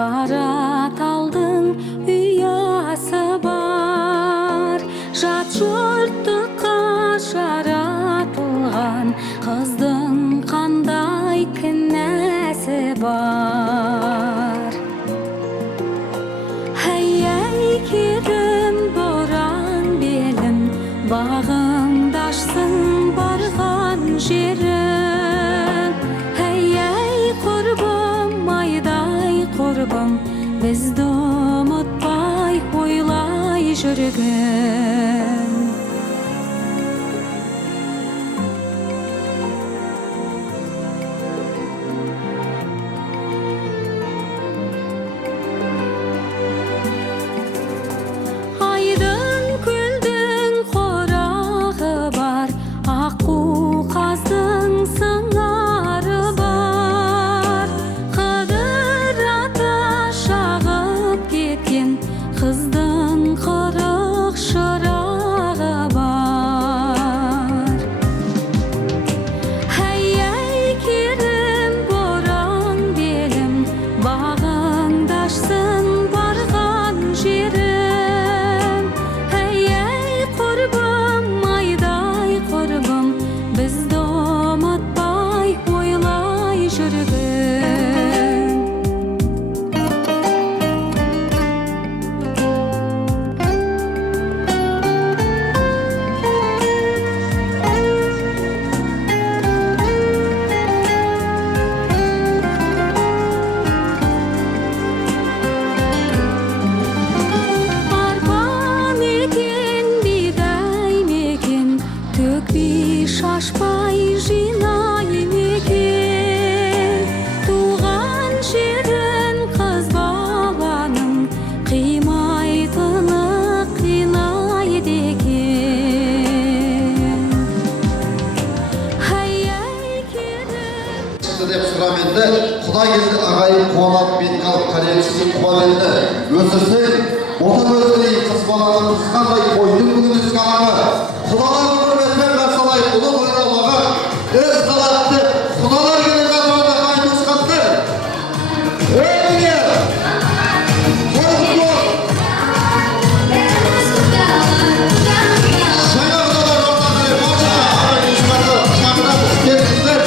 Қараталдың ұясы бар, жат жұрттыққа жаратылған қыздың қандай кінәсі бар. Әй керім боран белім, бағыңды ашсын барған жерің. Әй құрбым, майдай құрбым, бізді ұмытпай ойлай жүргін. Айдың көлдің қорағы бар, аққу қаздың сыңары бар. Қыдыр ата шағып кеткен қыздың қырық шырағы бар. Әй керім боран белім, бағыңды ашсын барған жерім. Әй құрбым, майдай құрбым, бізді ұмытпай ойлай жүргін. Арпа мекен, бидай мекен, төкпей шашпай жинай мекен. Туған жерін қыз баланың қимайтыны қинайды екен. Әй керім деп сұраменді құда келді ағайын қуалап бет қалып қарекшісін құбаменді өсірсең отын өзгірей қыз баланың қысқандай қойдың бүгін ісқалаңы құдалар құрметпен қарсалай ұлы ойраулаға өз қалатты құдалар келе жатырда қайын ұсқаттыр. Өйне! Жаңа құдалар ортағыры баша ағайын ұсқатты шағынан келдіңіздер.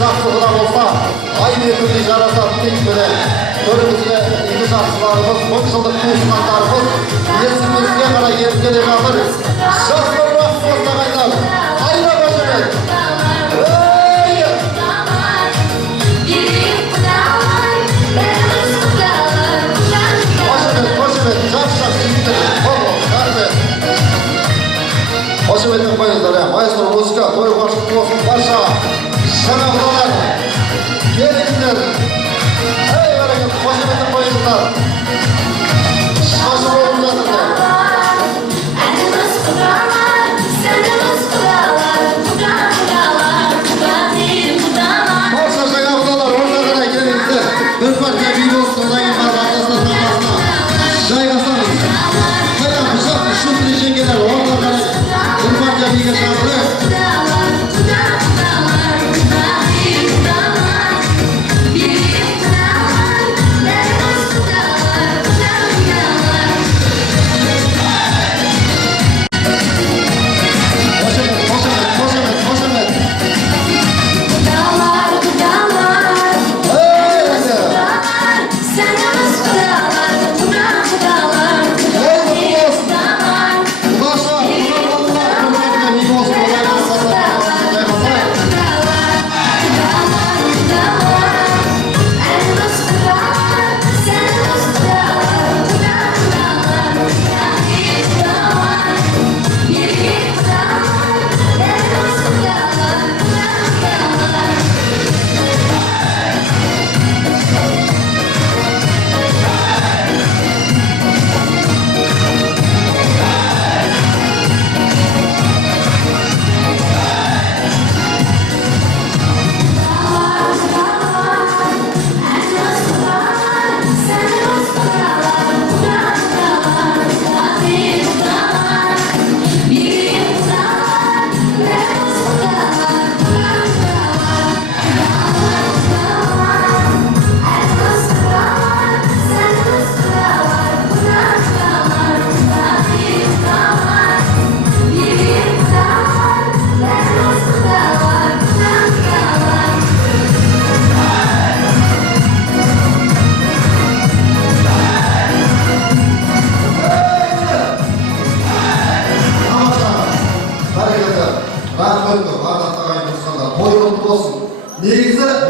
Жақсы құда болса, ай бетінде жарасады тек бірі. Төрімізге екі жақсыларымыз, мың жылдық туысқандарымыз, есімізге қарай келіп келе жатыр. Жақсы ұрпақ қостағайдар, қайда башымен? Қошемет, жас жүйттір, рахмет. Қошеметтің қойыңыздар, майыстыр музыка, той қошық болсын барша. Жаңа құдалар, келіңіздер. Әй бәрекет, қошеметтің қойыңыздар. Шашы болып жатырды.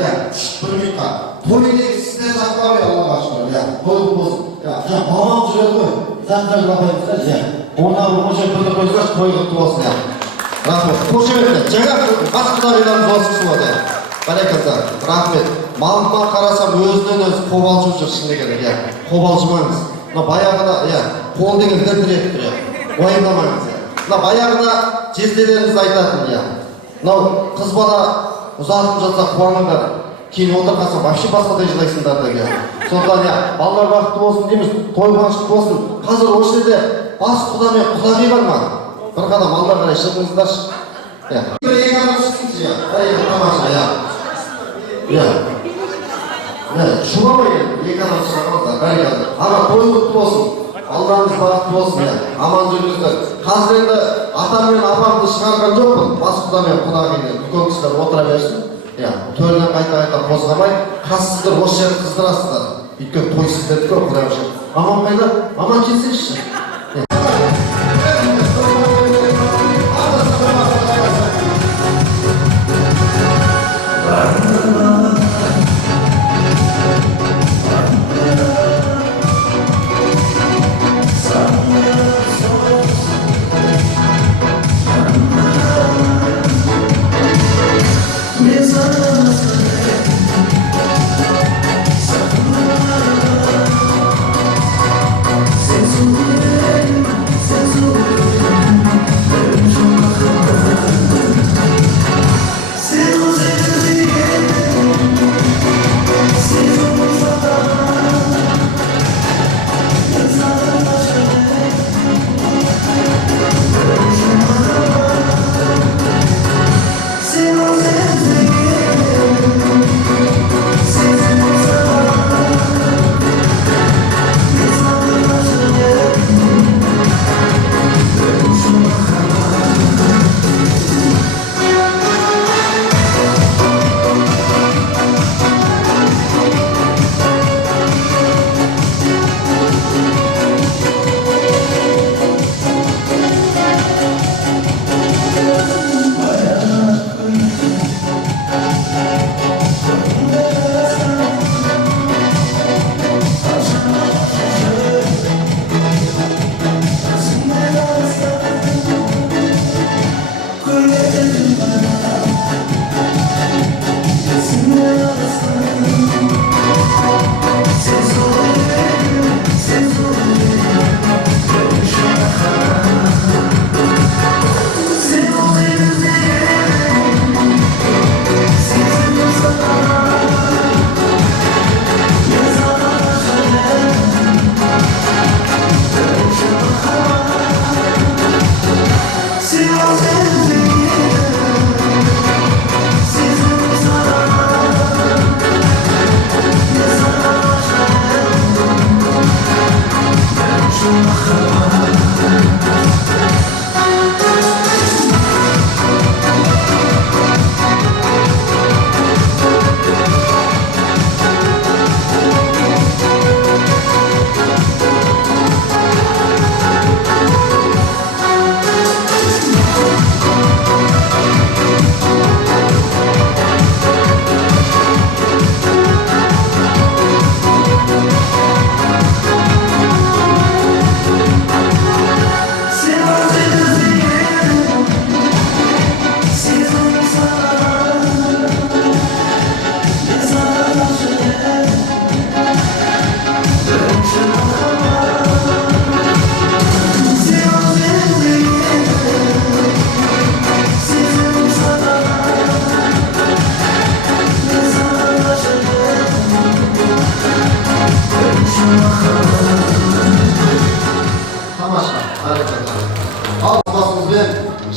ya, bir minutqa. To'yni sizga saqlab Alloh aşkına ya. To'y bo'lsin. Ya, mamam жүреді ғой. Zanjar lapayımızlar ya. Ondan o'sha birga qo'ysak to'y qilib bo'lsin ya. Rahmet. Qo'shimcha. Jaga qasqalarimiz olsin ya. Barakatlar. Rahmet. Malma qarasam o'zidan o'zi qo'balchib жүр shunday kerak ya. Qo'balchimamiz. Mына баяғыда ya, қол деген дірдіреп тұр ya. Уайымдамаңыз ya. Мына баяғыда жезделеріміз айтатын ya. Мынау қыз бала ұзатып жатса қуаныңдар. Кейін отырғанса вообще басқадай жылайсыңдар деп ya. Сондықтан ya, балалар бақытты болсын дейміз, той қуанышты болсын. Қазір осы жерде бас құда мен құдағи бар ма? Bir қадам алға қарай шығыңыздаршы. Ya. Bir екі адам шығыңыз ya. Тамаша ya. Ya. Шулама енді, екі адам шығыңыздар, бәрекелді. Аға той құтты болсын. Алдарыңыз бақытты болсын ya. Аман жүріңіздер. Қазір енді атам мен апамды шығарған жоқпын. Бас құда мен құдағиды үлкен кісілер отыра берсін. Ya, төрінен қайта қозғамай, қазсыздар осы жерді қыздырасыздар. Өйткені той сіздерді көп құдай үшін. Аман қайда? Аман келсеңізші.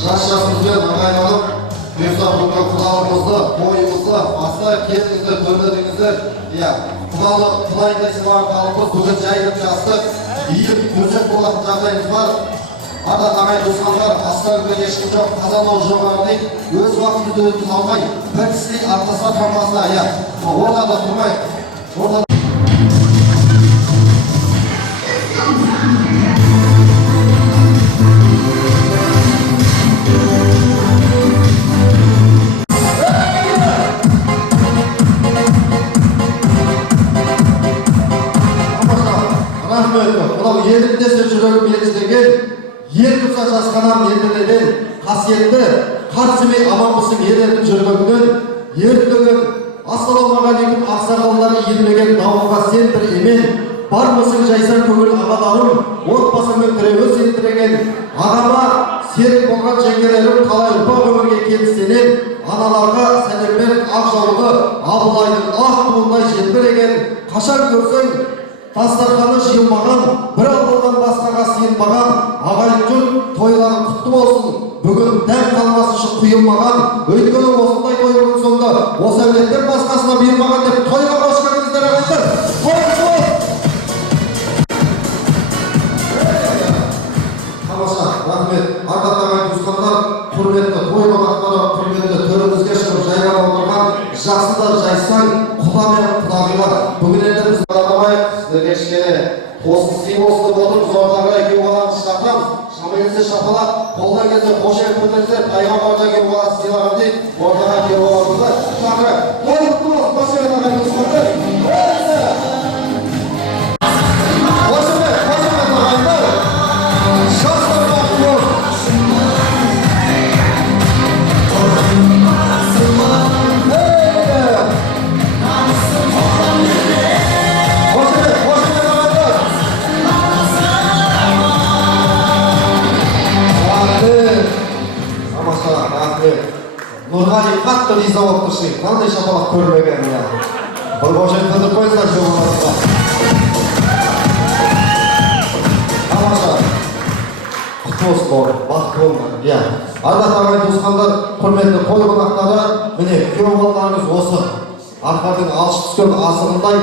Жас-жасымызбен ағайынданып, бұйырса бүгінгі құдалығымызды, тойымызды, асылай келдіңіздер, төрледіңіздер. Құдайдай сыйлаған халқымыз бүгін жайылып жастық, иіп төсек болатын жағдайымыз бар. Ардан ағайын туысқандар, астарында ешкім жоқ, қазанау жоғарыдай, өз уақытымызды өзіміз алмай, бір кісідей артасына қалмасына, ортада тұрмай, ортада рахмет. Мынау елінде жүрегін мегіздеген, ел тұрса жасқанам елдерден, қасиетті қарсымей аманбысың елердің жүргенінен, ертөгін ассалаумағалейкум ақсақалдары елмеген дауылға сен бір емен, бармысың жайсан көңіл ағаларым, отбасыңмен тірегі сендіреген, ағама серік болған жеңгелерім қалай ұрпақ өмірге келістенен, аналарға сәлеммен ақ жауды Абылайдың ақ туындай желбіреген, қашан көрсең дастарханы жиылмаған, бір алдыдан басқаға сыйылмаған, ағайын жұрт тойлары құтты болсын. Бүгін дәм қалмасы үшін құйылмаған, өйткені осындай той бұрын соңды осы әулеттен басқасына бұйырмаған деп тойға қош келдіңіздер ағайындар. Тамаша, рахмет. Ардақты ағайын туысқандар, құрметті той қонақтары, құрметті төрімізге шығып жайлап отырған жақсы да жайсаң құда мен құдағилар. Бүгін енді біз қарамайық, сіздерге кішкене тосын сый болсын деп отырмыз. Ортаға екеу баланы шығартамыз. Шамы келсе шапалап, қолдан келсе қошемет көтерсе, пайғамбарда екеу баланы сыйлаған дейді. Ортаға екеу баламызды шақырып, той құтты болсын, қошемет ағайын туысқандар. Нұрғали қатты риза болып тұршын, қандай шапалақ көрмеген я. Бұл қошемет көтеріп қойыңыздар жоғаларыңызға. Тамаша, құтты болсын бауыр, бақытты болыңдар. Ардақты ағайын туысқандар, құрметті той қонақтары, міне күйеу балаларыңыз осы. Арқардың алшып түскен асығындай,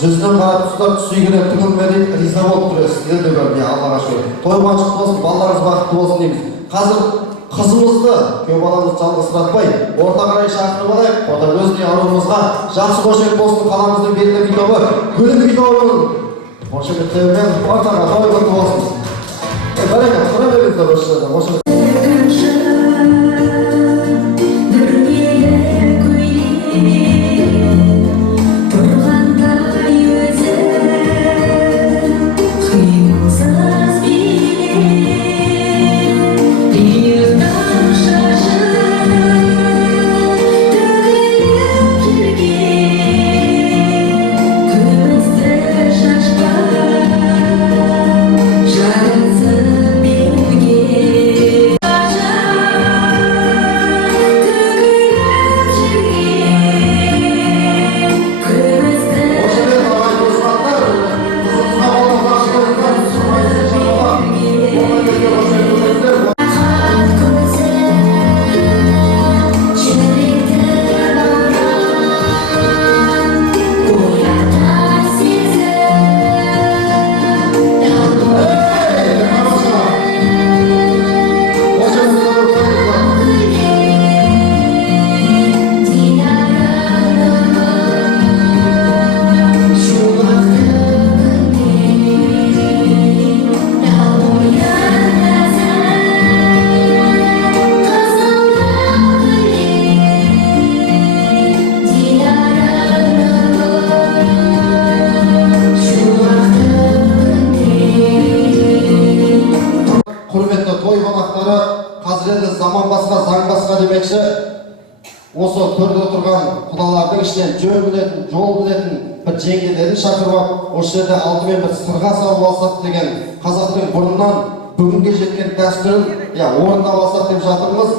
жүзінен қарап тұстар түсігіне түгілмедей риза болып тұресіз. Елді көріп, Аллаға шүкір. Той қуанышты болсын, балаларыңыз бақытты болсын дейміз. Қазір қызымызды, күйеу баламызды жалғызсыратпай, орта қарай шақырып алайық. Ота өзіне аруымызға жақсы қошемет болсын, қаламыздың белді видеоғы, гүлін видеоғын. Қошеметтеумен ортаға той құтты болсын. Бәрекет, тұра беріңіздер осы жерде. Zaman басқа, заң басқа демекші, осы төрде отырған құдалардың ішінен жөн білетін, жол білетін бір жеңгелерін шақырып, осы жерде алдымен бір сырға салып алсақ деген қазақтың бұрыннан бүгінге жеткен дәстүрін орындап алсақ деп жатырмыз.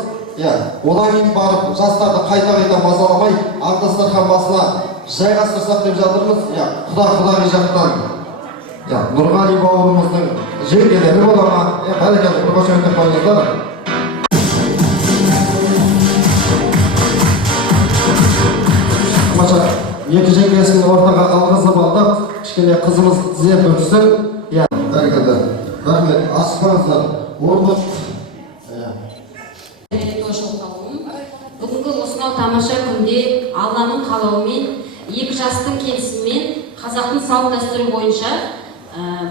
Одан кейін барып жастарды қайта мазаламай, ақ дастархан басына жайғастырсақ деп жатырмыз. Құда жақтан Нұрғали бауырымыздың жеңгелері бола ма? Бәрекелді, бір қошеметтеп қойыңыздар. Екі жеңгесін ортаға алғызып алдық, кішкене қызымыз тізе бүрсін. Бәрекелді, рахмет, асықпаңыздар. Бүгінгі осынау тамаша күнде Алланың қалауымен, екі жастың келісімімен қазақтың салт дәстүрі бойынша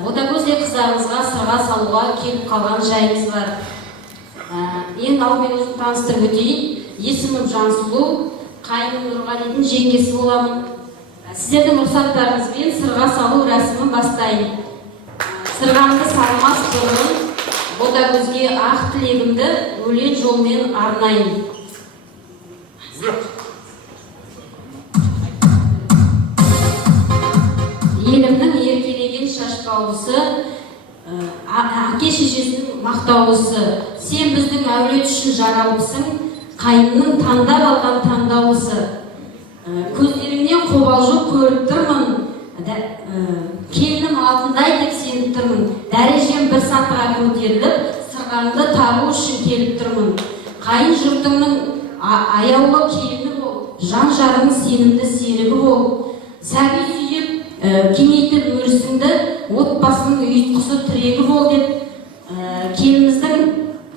ботагөздей қыздарымызға сырға салуға келіп қалған жайымыз бар. Ең алдымен өзім таныстырып өтейін. Есімім Жансұлу, қайным Нұрғалидың жеңгесі боламын. Сіздердің рұқсаттарыңызбен сырға салу рәсімін бастайын. сырғамды салмас бұрын, ботагөзге ақ тілегімді өлең жолмен арнайын. Елімнің еркелеген шашпауысы, әке шешесінің мақтауысы, сен біздің әулет үшін жаралыпсың, қайынның таңдап алған таңдауысы. Көздеріңнен қобалжу көріп тұрмын, келінім алтындай деп сеніп тұрмын. Дәрежем бір сатыға көтеріліп, сырғаңды табу үшін келіп тұрмын. Қайын жұртыңның аяулы келіні бол, жан жарының сенімді серігі бол. Сәби сүйіп, кеңейтіп өрісіңді, отбасының ұйытқысы тірегі бол деп, келіміздің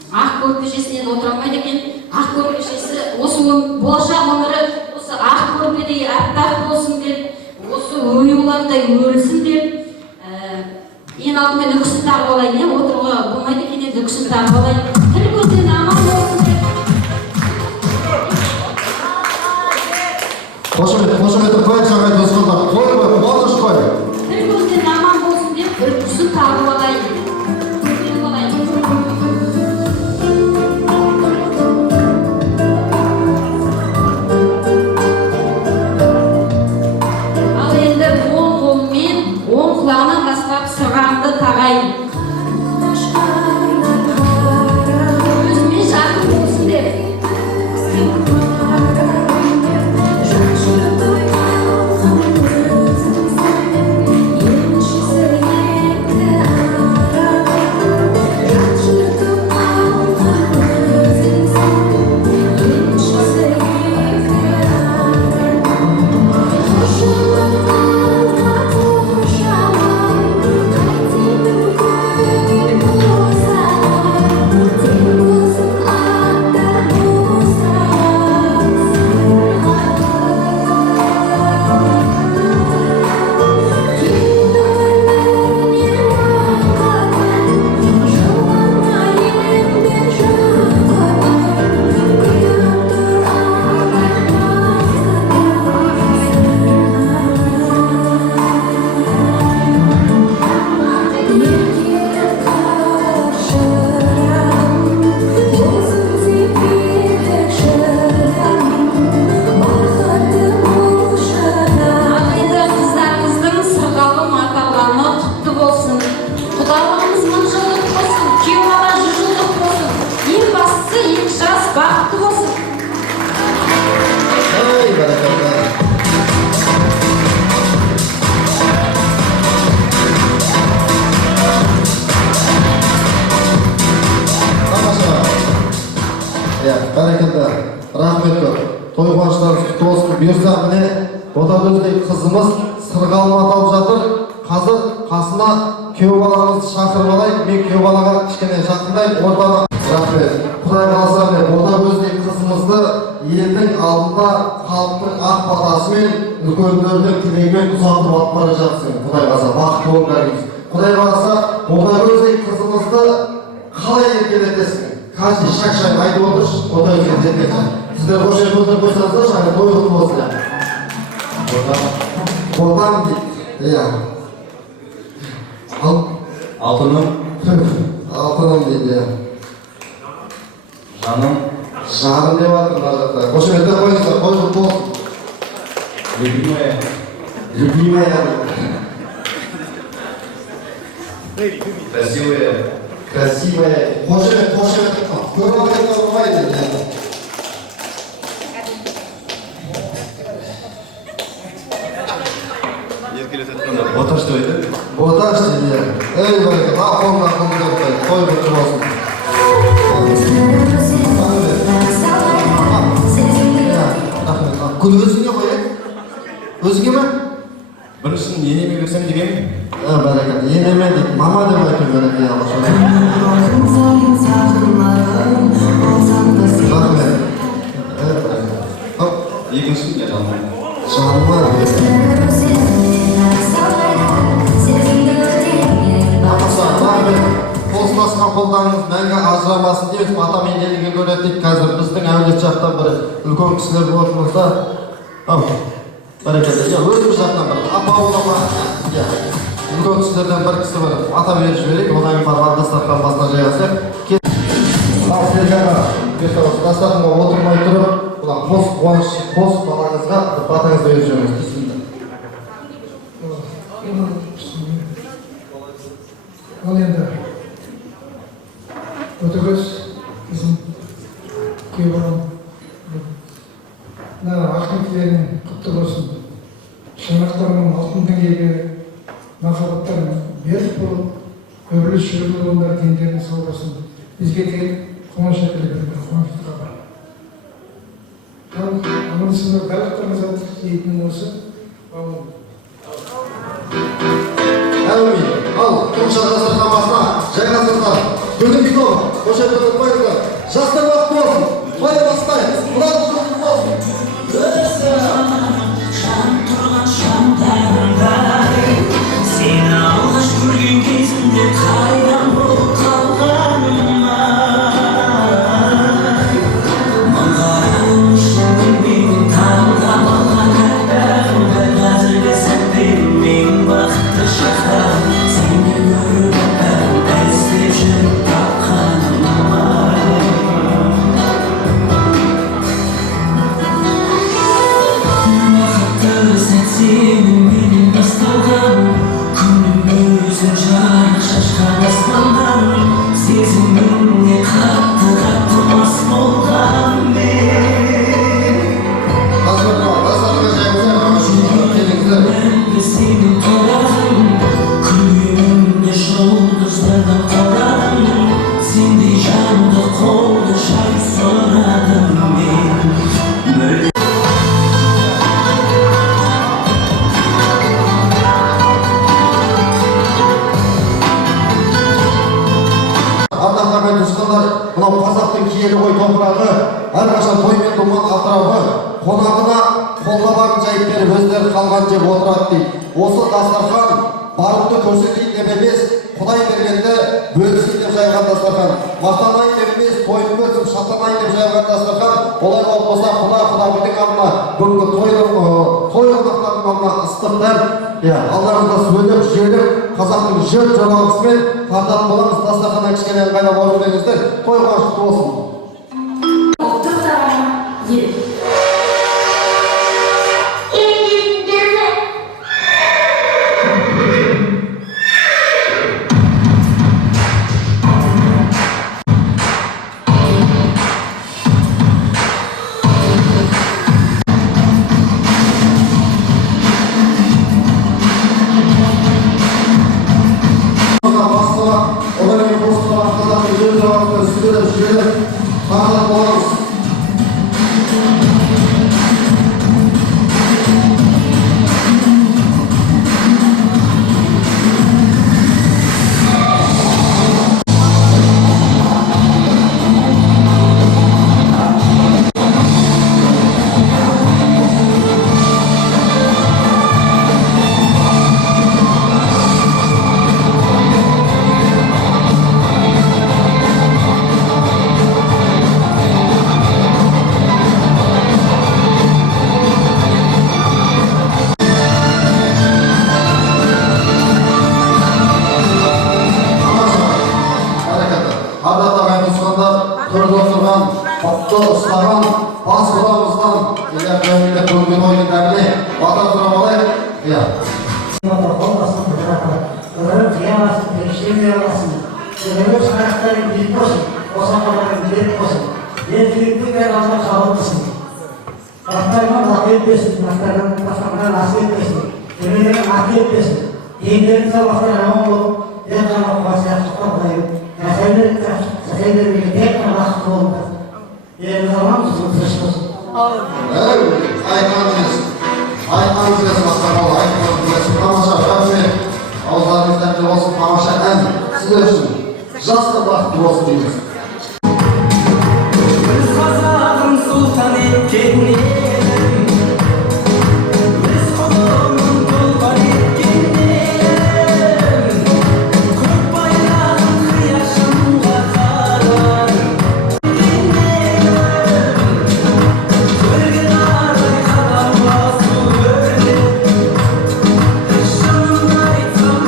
ақ көрпешесінен отыра алмайды екен. Ақ көрпешесі осы болашақ өмірі осы ақ көрпедей әппақ болсын деп, осы оюлардай өрілсін деп, ең алдымен үкісін тағып алайын, отыруға болмайды екен, енді үкісін тағып алайын. Тіл көзден аман болсын деп. Қошеметті қойып жағай достардар, қой, қуаныш қой. Тіл көзден аман болсын деп, үкісін тағып алайын. Ал енді оң қолымен, оң құлағынан бастап сырғамды тағайын. Өзіме жақын болсын деп. Бәрекелді, рахмет көп. Той қуаныштарыңыз құтты болсын. Бұйырса міне ботагөздей қызымыз сырғалым аталып жатыр. Қазір қасына күйеу баламызды шақырып алайық. Мен күйеу балаға кішкене жақындайын. Ортаға рахмет. Құдай қаласа міне ботагөздей қызымызды елдің алдында халықтың ақ батасымен, үлкендердің тілегімен ұзатып алып бара жатсың. Құдай қаласа бақытты болыңыз. Құдай қаласа ботагөздей қызымызды қалай еркелетесің? Каждый шаг айтып отыршы, ботагөзге жеткенше. Сіздер қошемет отырып қойсаңыздар, жаңа той құтты болсын. Ботам дейді. Иә. Алтыным. Алтыным дейді. Жаным. Жаным деп жатыр мына жақта. Қошеметтер қойыңыздар, той құтты болсын. Любимая. Любимая. Красивая. Красивая. Қошемет. Көріп алғанда болмайды. Боташ деп айтады. Боташ дейді. Ей бәрекет, ақылына қылды деп той құтты болсын. Күн өзіңе қояйық? Өзіңе ме? Біріншісін енеме берсем деген. Бәрекет, енеме дейді. Мама деп айту керек. Рахмет. Екіншісін мен жаным. Жаныма. Рахмет. Қосыласқан қолдарыңыз мәңгі ажырамасын деп ата мен елге көреді дейді. Қазір біздің әулет жақтан бір үлкен кісілер болып болса, бәрекелді. Өзіміз жақтан бір апа-ұлама. үлкен кісілерден бір кісі бір ата беріп жіберейік, одан кейін барған дастархан басына жайғасақ. Ал Серік аға, дастарханға отырмай тұрып, мына қос қуаныш, қос балаңызға батаңызды беріп жіберіңіз. Ал енді Ботагөз біздің күйеуім мына ақниеттерің құтты болсын. Шаңырақтарының алтын деңгейге махаббаттарын беріп болып, көбірек шүрлі ондар дендерін сау болсын. Бізге келіп қуаныш әкеліп берген қуаныштыққа бар. Ал аман-есен барлықтарыңызға тілейтінім осы. Әумин. Ал тұрмыша дастархан басына жайғасыңыздар. Бүгін бito, қош айтып ұтпайыңыздар. Жастар уақыт болсын. Той бастаймыз. Құлағыз құтты болсын. Шам тұрған шамдарындай, сені алғаш көрген кезімде қайран болып қалғаныма. Маңғарым ішінде менің таңдап алған кәпірім, қазіргі сәтте менің бақытты шақтарым. Сені көріп іздеп жүріп тапқаныма. Сені менен басталған, күннің өзін жарық шашқан аспаннан, сезіміңе қатты мас болған мен. Мәңгі сенің тұратым, күнімде жұлдыздардан қорадым, сендей жанды қолды жай сұрадым мен. Ардақтаған туысқандар, мынау қазақтың киелі ғой топырағы, әрқашан той мен думан атырабы, қонағына қолғабағын жайып беріп өздері қалған жеп отырады дейді. Осы дастархан барымды көрсетейін деп емес, Құдай бергенде бөлісейін деп жайған дастархан. Мақтанайын деп емес, тойын бөлсіп шаттанайын деп жайған дастархан. Олай болып болса, Құдайдың алдына бүгінгі той қонақтарының алдына ыстық дәм, алдарыңызда сөйлеп, желіп, қазақтың жыр жоралғысымен тартатын боламыз. Дастарханнан кішкене ыңғайлап алып жүріңіздер. Той қуанышты болсын. Ұстаған бас бұламыздан елердерінде көрген ойын дәміне бата тұрап алайық. Болмасын, ұрып қиямасын, періштен қиямасын, жүрегі шарақтарын біліп болсын, осақаларын біліп болсын, ертілікті бәрі алма қабылдысын. Ақтарынан лақы етпесін, ақтарынан асы етпесін, өмелерін аты етпесін, еңдерін сабақтар аман болып, ел қана қуасияқты қорғайып, сәсәйлеріге тек қана лақы болып. Еліміз аман тұзын тыныш болсын. Айтқаныңыз мақтаналы, айтқаныңыз тамаша рахмет. Ауыздарыңыз дәмді болсын, тамаша ән. Сіздер үшін жастар бақытты болсын дейміз. Біз қазағын сұлтан еткен елім, біз құлының тұлпар еткен елім, көк байрағын қияшынға қарар. Шынын айтсам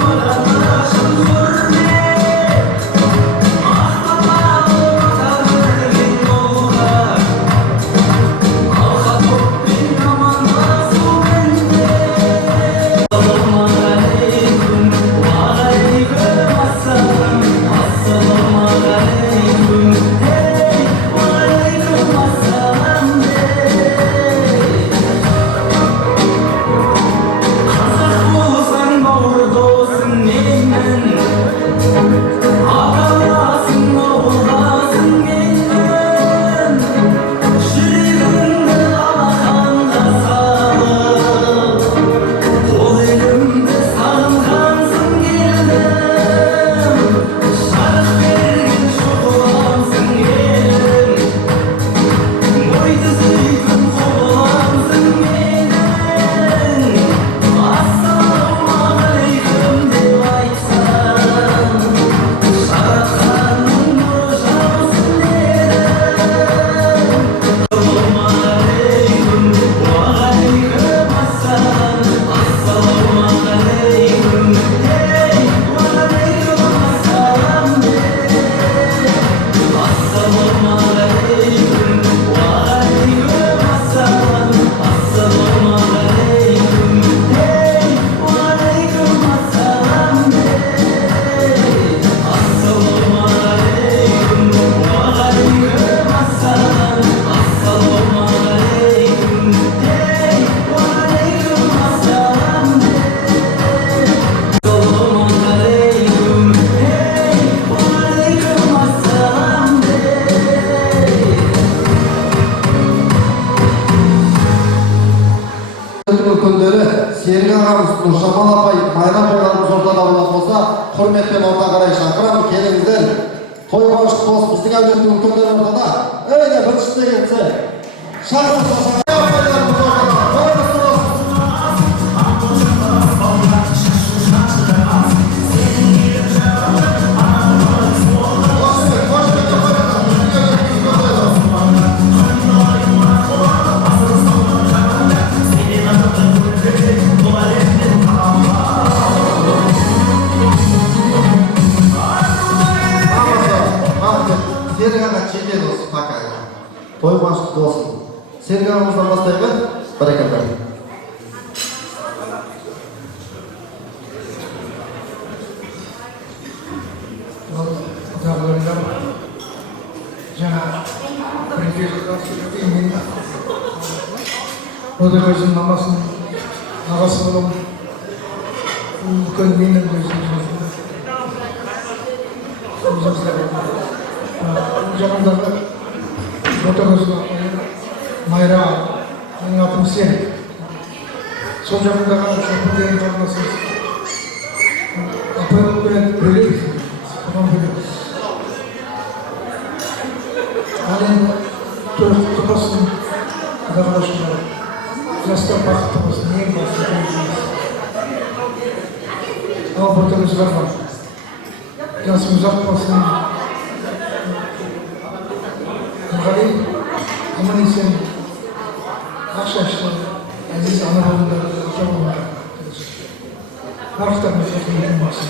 құрметпен орта қарай шақырамын, келіңіздер. Той қуанышты болсын, біздің әулеттің үлкендер ортада. Әйне бірінші дегенсе, шақырыңыздар, Серік аға чекен осы пока. Той қуанышты болсын. Серік ағамыздан бастайық, бәрекелді. жаңа бірінші жылдан кейін Ботагөздің мамасын ағасы боламын. Үлкен менің жағындағы Ботагөздің Майра, менің атым Серік. Сол жағындағы шопырден қарындасымыз апаймен бөлек, оған бөлек. Ал енді құтты болсын, құда қалашылар, жастар бақытты болсын, ең басты көңіліміз. Ал Ботагөзге жасың ұзақ болсын, Нұрғали, аман есен, ақшашты, әзіз ана болыңдар, жауыңдар. Нарықтарымызға қиын болсын.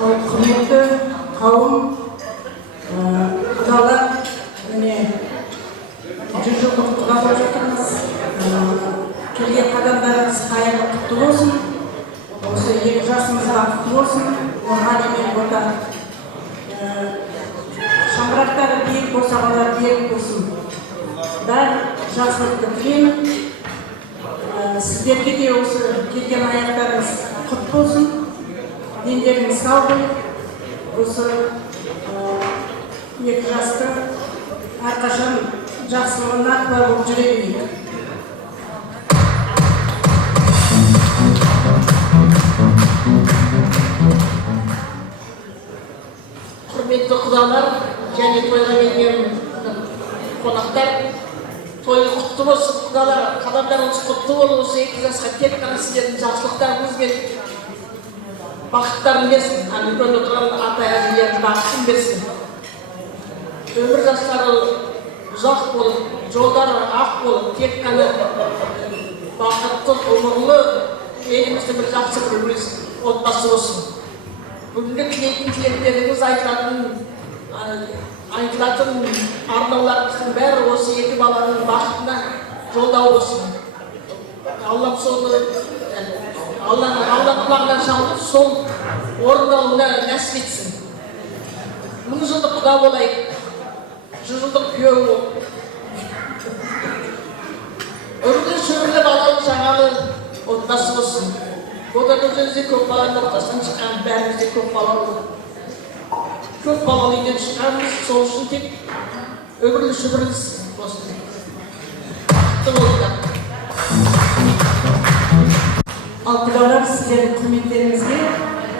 Құрметті қауым, құдалар, міне 100 жылдық құдалап жатырмыз. Келген қадамдарыңыз қайырлы құтты болсын. Осы екі жасымыз бақытты болсын. Нұрғали мен Бота. Шаңырақтары биік болса, балалар биік болсын. Бәрі жақсылықты тілеймін. Сіздерге де осы келген аяқтарыңыз құт болсын. Дендеріңіз сау болып, осы екі жасты әрқашан жақсылығына куә болып жүре берейік. Құрметті құдалар және тойға келген қонақтар, той құтты болсын құдалар, қадамдарыңыз құтты болсын. Осы екі жасқа тек қана сіздердің жақсылықтарыңыз бен бақыттарын берсін. Үлкен отырған ата-әжелердің бақытын берсін. Өмір жастары ұзақ болып, жолдары ақ болып, тек қана бақытты, ғұмырлы, елімізді бір жақсы бір отбасы болсын. Бүгінгі тілейтін тілектеріңіз айтылатын арнауларымыздың бәрі осы екі баланың бақытына жолдау болсын. Аллам соны Алла құлағынан шалып, сол орындауына нәсіп етсін. 1000 жылдық құда болайық, 100 жылдық күйеу болып. Үрлі шүрлі балалы жаңалы отбасы болсын. Ботагөзде көп баланың ортасынан шыққан, бәрімізде көп балалы. Көп балалы үйден шыққанымыз, сол үшін тек өмірлі шүрлі болсын. Бақытты болыңдар. Ал құдалар, сіздердің құрметтеріңізге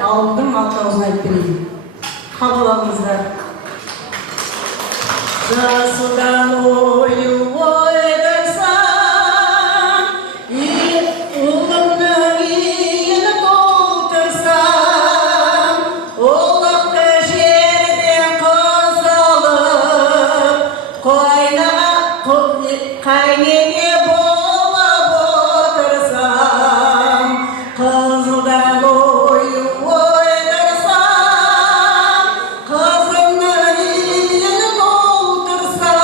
алымдың алтауызын айтып берейін. Қабыл алыңыздар. Жасылдан ойы ойдырсам, ұлымның үйін толтырсам, ұлықты жерден қыз алып, қайнене болып отырсам, қызылдан ойы ойдырсам, қызымның үйін толтырсам,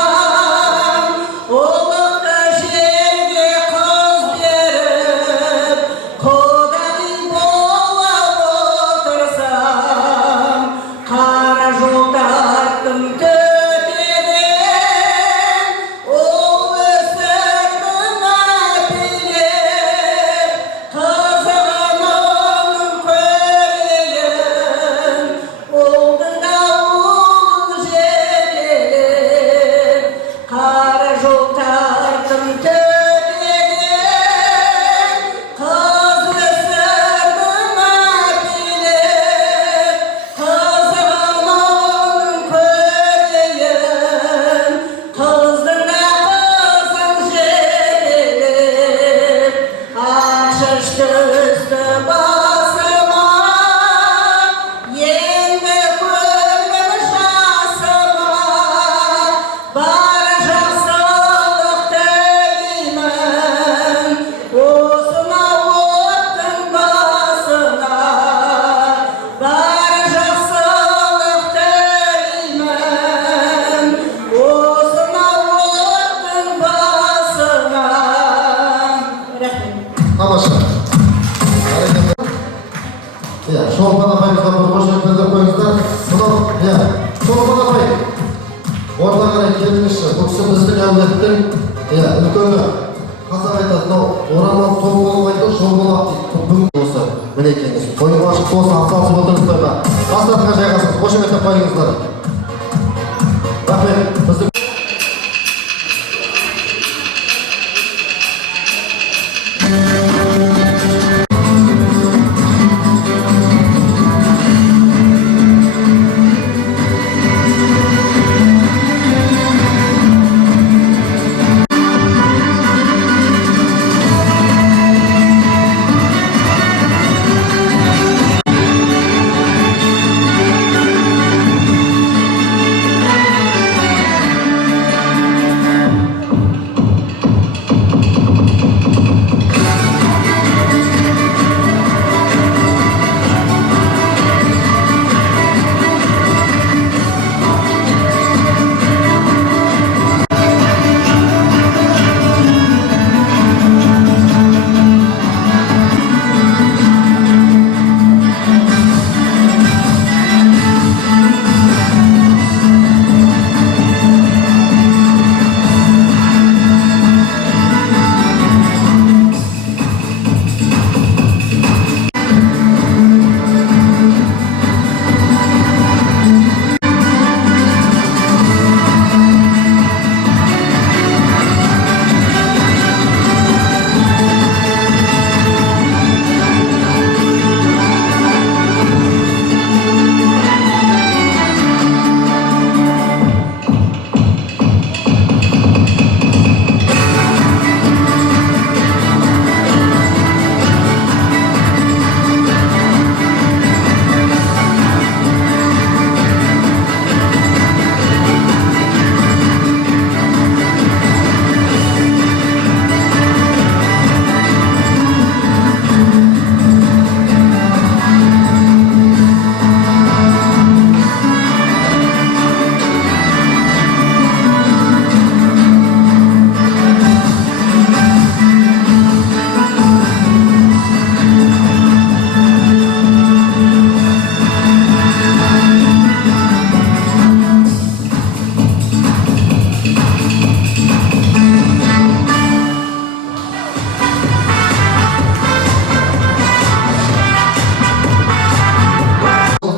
тамаша. Иә, Шолпан апайымызға бір қошемет білдіріп қойыңыздар. Мынау, иә, Шолпан апай. Орта қарай келіңізші. Бұл кісі біздің әулеттің, иә, үлкені. Қазақ айтады, мынау орамал той болмайды, жол болады дейді. Бүгін осы мінекейіңіз. Тойың ашық болсын, атсалысып отырыңыз тойға. Бастатыңа жайғасыңыз, қошеметтеп қойыңыздар. Рахмет, біздің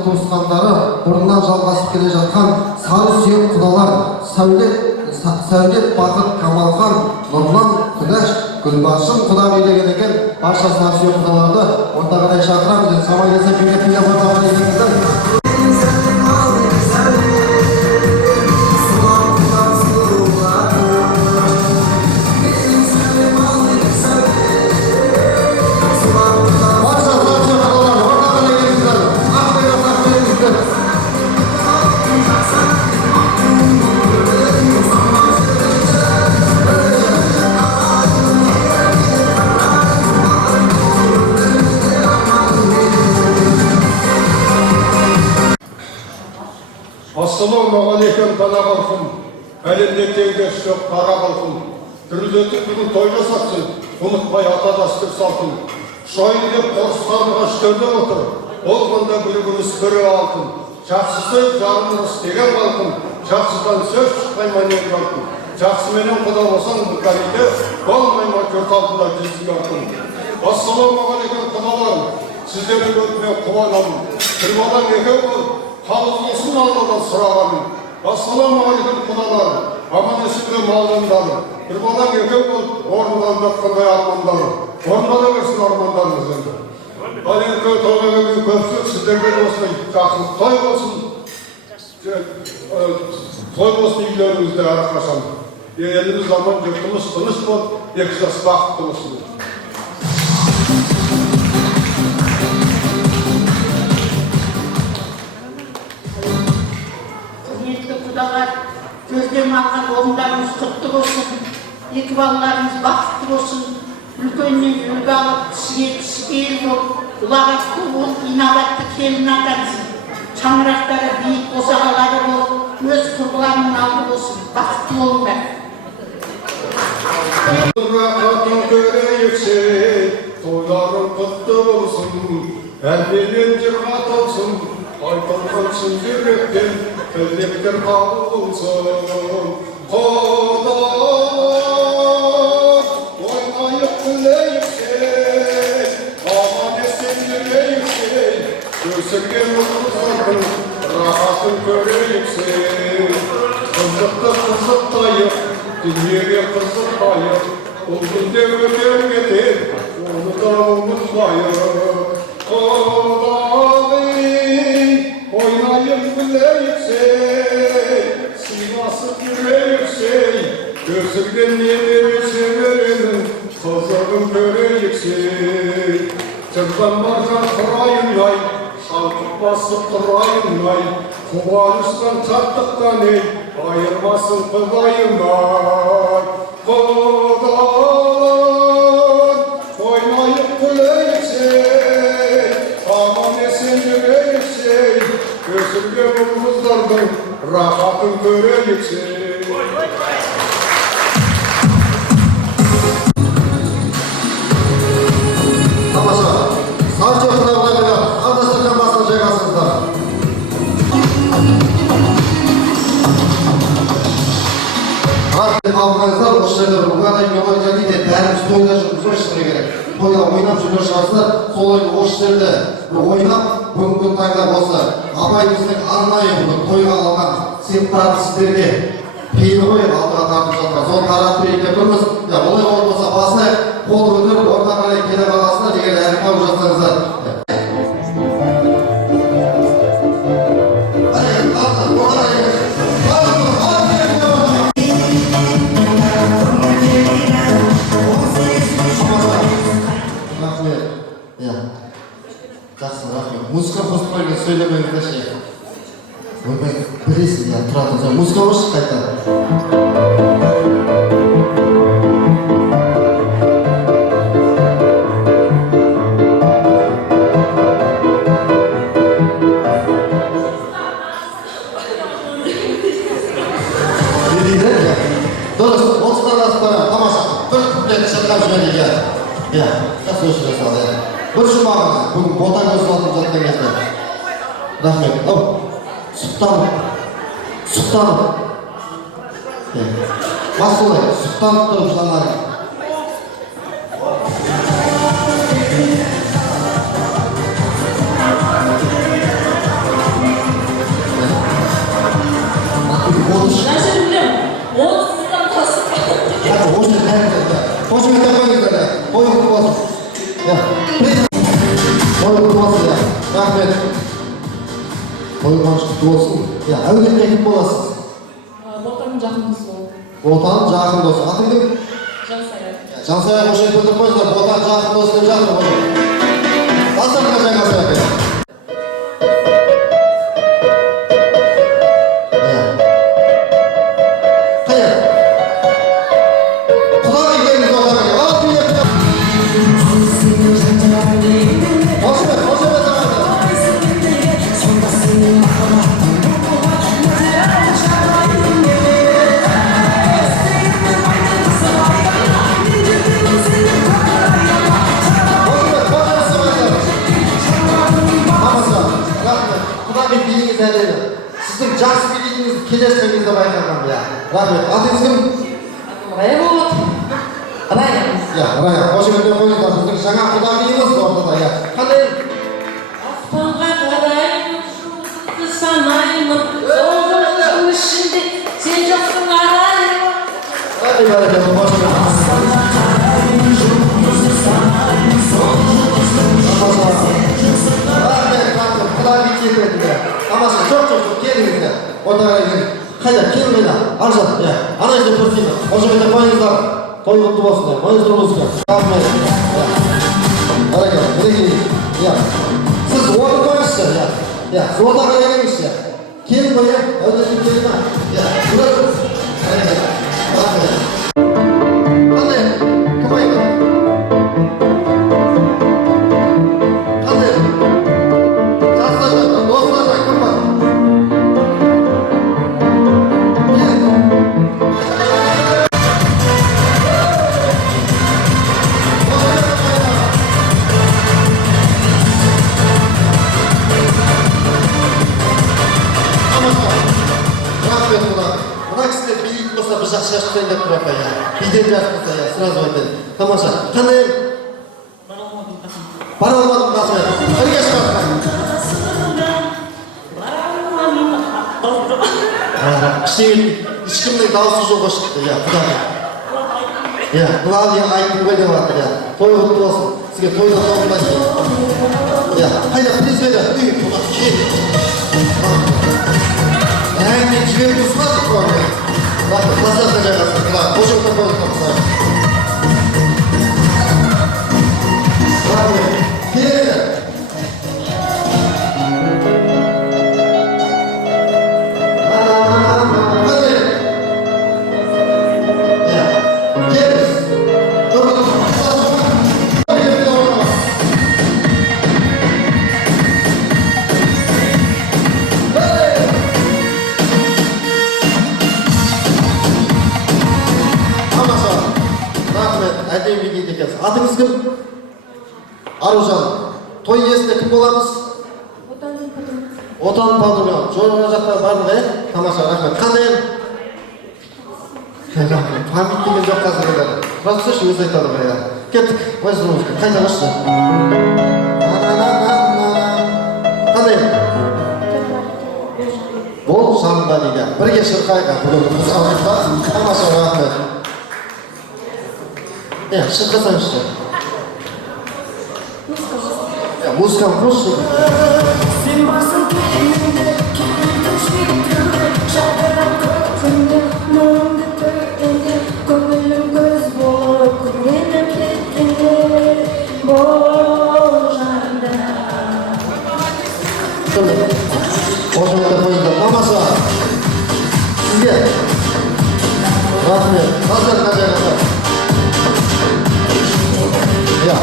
туысқандары бұрыннан жалғасып келе жатқан сары сүйек құдалар Сәулет Бақыт Камалхан, Нұрлан Күләш, Гүлбаршын құда билеген екен. Барша сары сүйек құдаларды онда қарай шақырамыз. Самай десе кімге тыңдап отырған екенсіздер. Ассалаумағалейкум дана халқым, әлемде теңдесі жоқ қара халқым. Тірілетіп бүгін той жасапсың, ұмытпай ата дәстүр салтын. Шойын деп қорыс қарныға үстелде отыр, ол мында бірігіміз бірі алтын. Жақсысы жарымын істеген халқым, жақсыдан сөз шықпай мәнен қалқым. Жақсыменен құда болсаң бұқариде, болмайма жұрт алдында жүзін артым. Ассалаумағалейкум құдаларым, сіздердің өтімен қуанамын. Bir badan екеу бол, қалғылысын алладан сұрағаным. Ассалаумағалейкум құдаларым, аман есімде малдандарым. Bir badan екеу бол, орындан жатқандай армандарым. Орындала берсін армандарыңыз енді. Ал енді тойға келген көпшілік сіздерге осылай жақсылық той болсын. Той болсын үйлеріңізде әрқашан. Еліміз аман, жұртымыз тыныш бол, екі жас бақытты болсын. Көзден алған оңдарыңыз құтты болсын, екі балаларыңыз бақытты болсын, үлкеннен үлгі алып, кішіге ел болып, ұлағатты болып, инабатты келін атансын, шаңырақтары биік босағалары болып, өз құрбыларының алды болсын, бақытты болыңдар. yüksek, toyların kutlu olsun, elbinin cırma olsun, aytılsın yürekten, dilekler kabul olsun. Kodan, oynayıp bile yüksek, aman esen yüre yüksek, göğsürgen mutlulukların, rahatın köre yüksek. Kızıkta kızıktayım, dünyaya kızıktayım, o günde ödem getir, onu da unutmayın. Kodan, oynayıp bile yüksek, Sivas'ın yüre yüksek, göğsürgen yeleri severim, kızığın köre yüksek. Tırdan barcan kırayın yay, şalkıp basıp kırayın yay, kuvanıştan tattıktan ey, ayırmasın kılayın yay. Kodan, oynayıp bile yüksek, aman esen yüre yüksek, göğsürgen omuzlardan rahatın köre yüksek. Tamam. Sadece sınavına kadar anlaşılkan basın çekasınızlar. Afganistan o'shalar Uganda yo'l geldi dərimiz toyda жүріп өшіру керек. Тойда ойнап жүрген шығарсыздар, сол o'shalarda ойнап бүгінгі таңда осы абайымыздың арнайы бүгін тойға алған сыйлықтарын сіздерге пейіл қойып алдыға тартып жатқан. Соны қарап берейік деп тұрмыз. Олай болмаса басына қол көтеріп орта қарай келе қаласына деген әріп тауып жатсаңыздар. Жақсы, рахмет. Музыка қосып қойған сөйлемеңіздер ше. Ойбай, білесіз, тұратын соң музыка қосшы қайта. Не дейді? Дұрыс, 30-дан асып барам, тамаша. Бір куплет шырқап жіберейік. Жақсы өші жасады. Bir жұмағына, бүгін бота көзін атып жатқан кезде. Рахмет. Сұқтанып. Басылай, сұқтанып тұрып жанары. Рахмет. Тойған шықты болсын. Әулетте кім боласыз? Ботаның жақын досы бол. Ботаның жақын досы. Атың кім? Жансая. Жансая қошай көтіп қойсыздар. Ботаның жақын досы деп жатыр қошай. Басырға Жансая қойсыз. Қайыр. Құдағы екеніңіз отағын. Ал билеп. Сіздің жақсы билігіңізді келесі кезде байқағам. Рахмет. Атыңыз кім? Рая болады. Рая. Рая. Қош келдіңіз қойыңыздар. Біздің жаңа құдағиымыз ортада. Қандай? Аспанға қараймын, жұлдызды санаймын, соғыстың ішінде сен жоқсың арайым. Бәрекелді, қош келдіңіз. Аспанға қараймын, жұлдызды санаймын, соғыстың Рахмет, құдағи келді. Амасы жоқ, келіңіздер. Ортаға келіңіз. Қайда, келін қайда? Аржан, ана жерде көрсейді. Қош келдіңіз қойыңыздар. Той құтты болсын. Қойыңыздар болсын. Рахмет. Бәрекелді, мінекей. Сіз орын қойыңызшы. Сіз ортаға келіңізші. Келін қой, әулеттің келін ма? Бәрекелді. Рахмет. Қандай? Кім айтты? Қандай? Жастардан, достардан кім бар? Кел. ашайын деп тұрып я. Биден жаспаса я, сразу айтайын. Тамаша. Қандай? Бара алмадым басына. Бірге шығарсың. Ешкімнің дауысы жоқ шықты, я, құдағи. Я, бұлағы я айтып қой деп жатыр, я. Той құтты болсын. Сізге тойда тоғылмайсың. Я, қайда, плиз беді. Үй, бұлақ, кел. Әңмен жіберіп ұсынады қой, я. Бақы, пластасына жайғасын, құдағи. Қош өтір қойдың құдағи. Рахмет. Келесі. Атыңыз кім? Аружан. Той иесіне кім боламыз? Отан павильон. Жойған жақта барлығы, тамаша, рахмет. Қандай? Рахмет. Памет деген жоқ қазіргілер. Тұрасышы, өзі айтады ғой. Кеттік, ойсыз қайда қашты. Қандай? Бол жанында дейді. Бірге шырқайға. Бүгін біз алғызда. Тамаша, рахмет. Шырқасаңызшы. Музыканы қосшы. Сен басын көкімде, келді жүйді, жадырап көктімде, мұңды көктімде, көңілім көз болып, көңілім кеткенде, бол жанымда. Қошымда қойында, тамаша. Сізге. Рахмет. Қазір қажайғанда. Ya,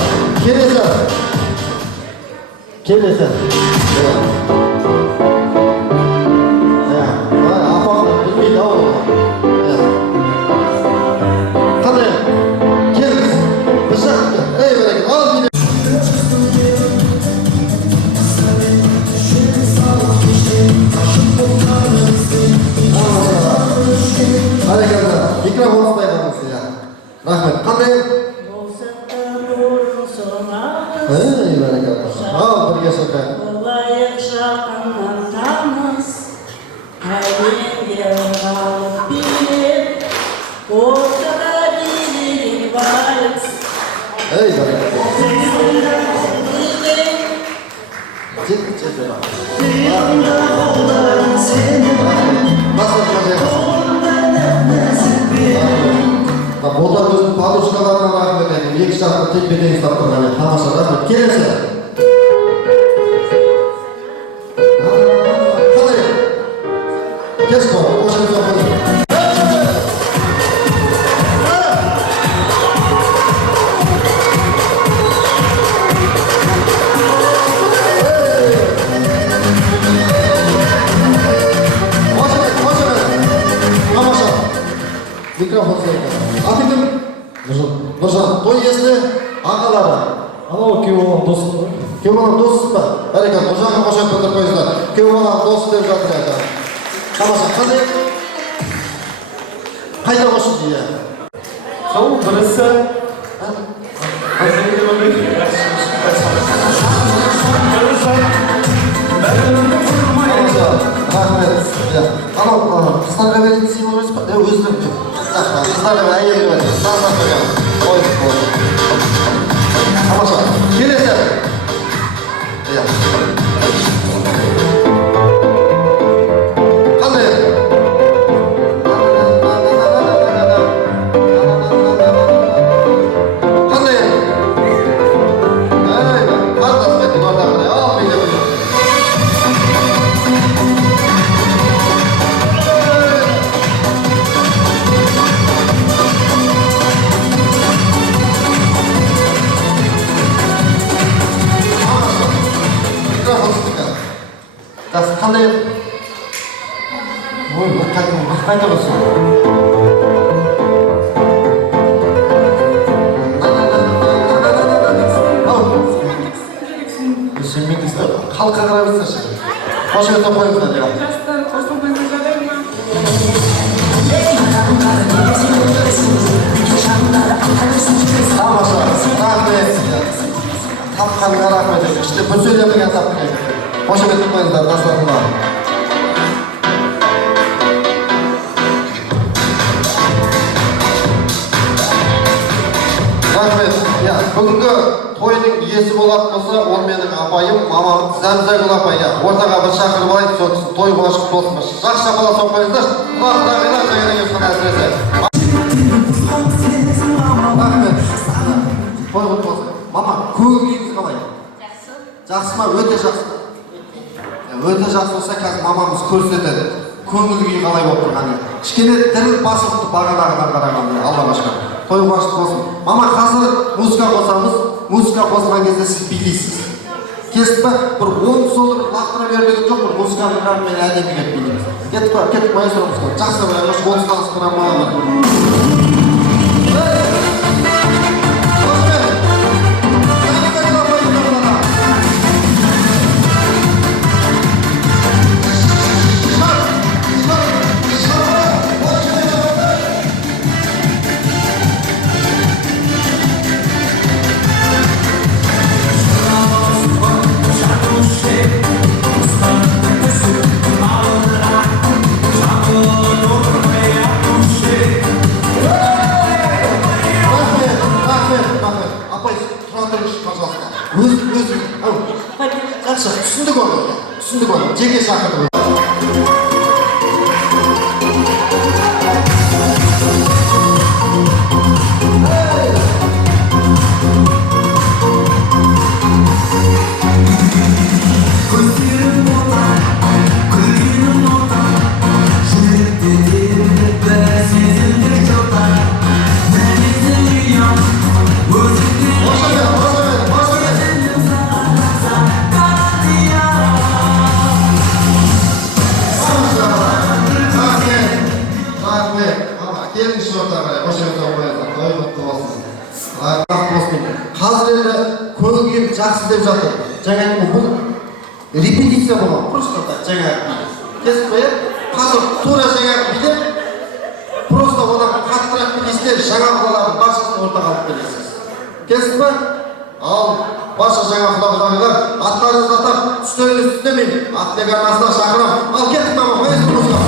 kelesi. Kelesi. Ya, apaqni bilmaydi o. Ya. Qanday? Kelsiz. Bizga, ey barakat, al bir. Harekatlar. Mikrofon qo'yamiz ya. Rahmat. Qanday? Ey barakat. Al birga so'kay. Olayık şarkından tanız, kalbimde kalıp bilir, ortada bir vals. Ey barakat. Çık. Nasıl kazanıyorsun? Boda özün paduşkalarına rahmet edin. Екі şarkı tek bedeni saptırgan. Tamasa rahmet. Kelesi. Қалай? Кеш қой. Қошыңыз оқыңыз. Mikrofon sayıda. Adı kim? Nurjan. Той иесі ағалары. Анау күйеуінің досы. Күйеуінің досы ба? Бәрекет, Нұржанға қошақ білдір қойыңыздар. Күйеуінің досы деп жатыр айтады. Тамаша, қандай? Қайда қошы дейді? Сол бірісі. Рахмет. Анау қыздарға беретін сыйлық емес па? Өзінің қыздарға әйелі береді. Ой, тамаша. Келесі. Қандай? Қандай? Қартаспайды, қартаспайды. Ал, бейді бейді. Қандай? Ой, қайта болсын. Халыққа қарап өтсінші. Қош өте қойыңыздар. Жастар, қосылмай Тамаша, рахмет. Тапқанға рахмет. İşte bu söylemеген тапқан. Қошемет қойыңыздар, дастарханға. Рахмет. Бүгінгі тойдың иесі болатын болса, ол менің апайым, мамам Зәмзәгүл апай. Ортаға бір шақырып алайын, сосын той болашық болсын. Жақсы шапалақ соғып қойыңыздар. Құлақтағылар жаңа келген әсіресе. Рахмет. Той құтты болсын. Мама, көңіліңіз қалай? Жақсы ма? Өте жақсы. Өте жақсы болса, қазір мамамыз көрсетеді. Көңіл күй қалай болып тұрғаны. Кішкене діріл басылықты бағанағыдан қарағанда, Аллаға шүкір. Той құлашық болсын. Мама, қазір музыка қосамыз. Музыка қосылған кезде сіз билейсіз. Келісті ба? Бір 10 солыр лақтыра бермеген жоқ, бір музыканың қарымен әдемілеп билейміз. Кеттік майыстромызға. Жақсы біраймыз, 30 таныстырам мамамыз. Түсіндік оны, жеке шақырды. Жақсы деп жатыр. Жаңа бұл репетиция болған. Просто жаңа кесіп қойып, қазір тура жаңа билеп, просто одан қаттырақ билесіздер, жаңа құдалардың баршасын ортаға алып келесіз. Кесіп па? Ал барша жаңа құдағылар, аттарыңызды атап, үстеліңізді үстемейін, аттек арнасына шақырам. Ал кеттік мама, қойыңыз мұзға.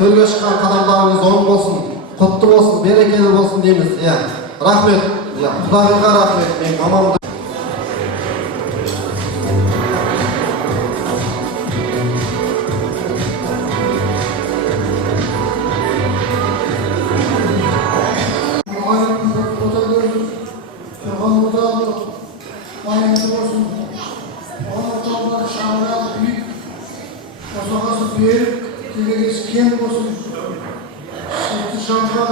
Төлге шыққан қадамдарыңыз оң болсын, құтты болсын, берекелі болсын дейміз. Рахмет. Құдағиға рахмет. Мен мамамды Muhammed Mustafa Mustafa басы берік, тілегесі кең болсын. Сүйті жанға,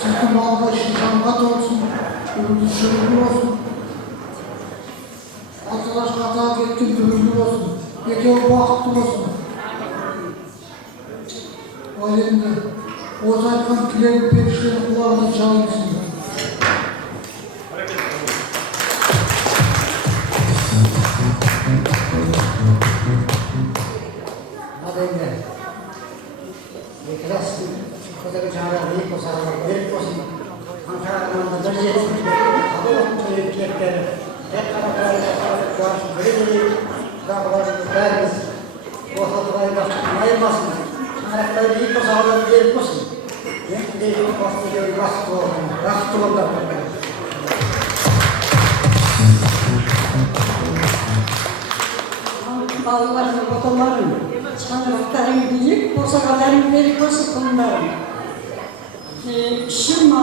сүйті малға, жанға толсын. Өмірді шүрілі болсын. Аталашқа ата кеткен дүбірлі болсын. Екеуі бақытты болсын. Ал енді осы айтқан тілегі періштенің құлағына жалынсын. Adayında ikhlas kudret çağıran bir posağına bir posun Ankara'nın da derecesin kabul söyleyecekleri hep karakterle karşı böyle dağların vermez o hatırayla ayırmasın karakterle bir posağına bir posun ne de bir postu bir rastlı olmak балаларым, оталарым, шаңырақтарың биік, босағаларың берік болсын құлындарым. Ішім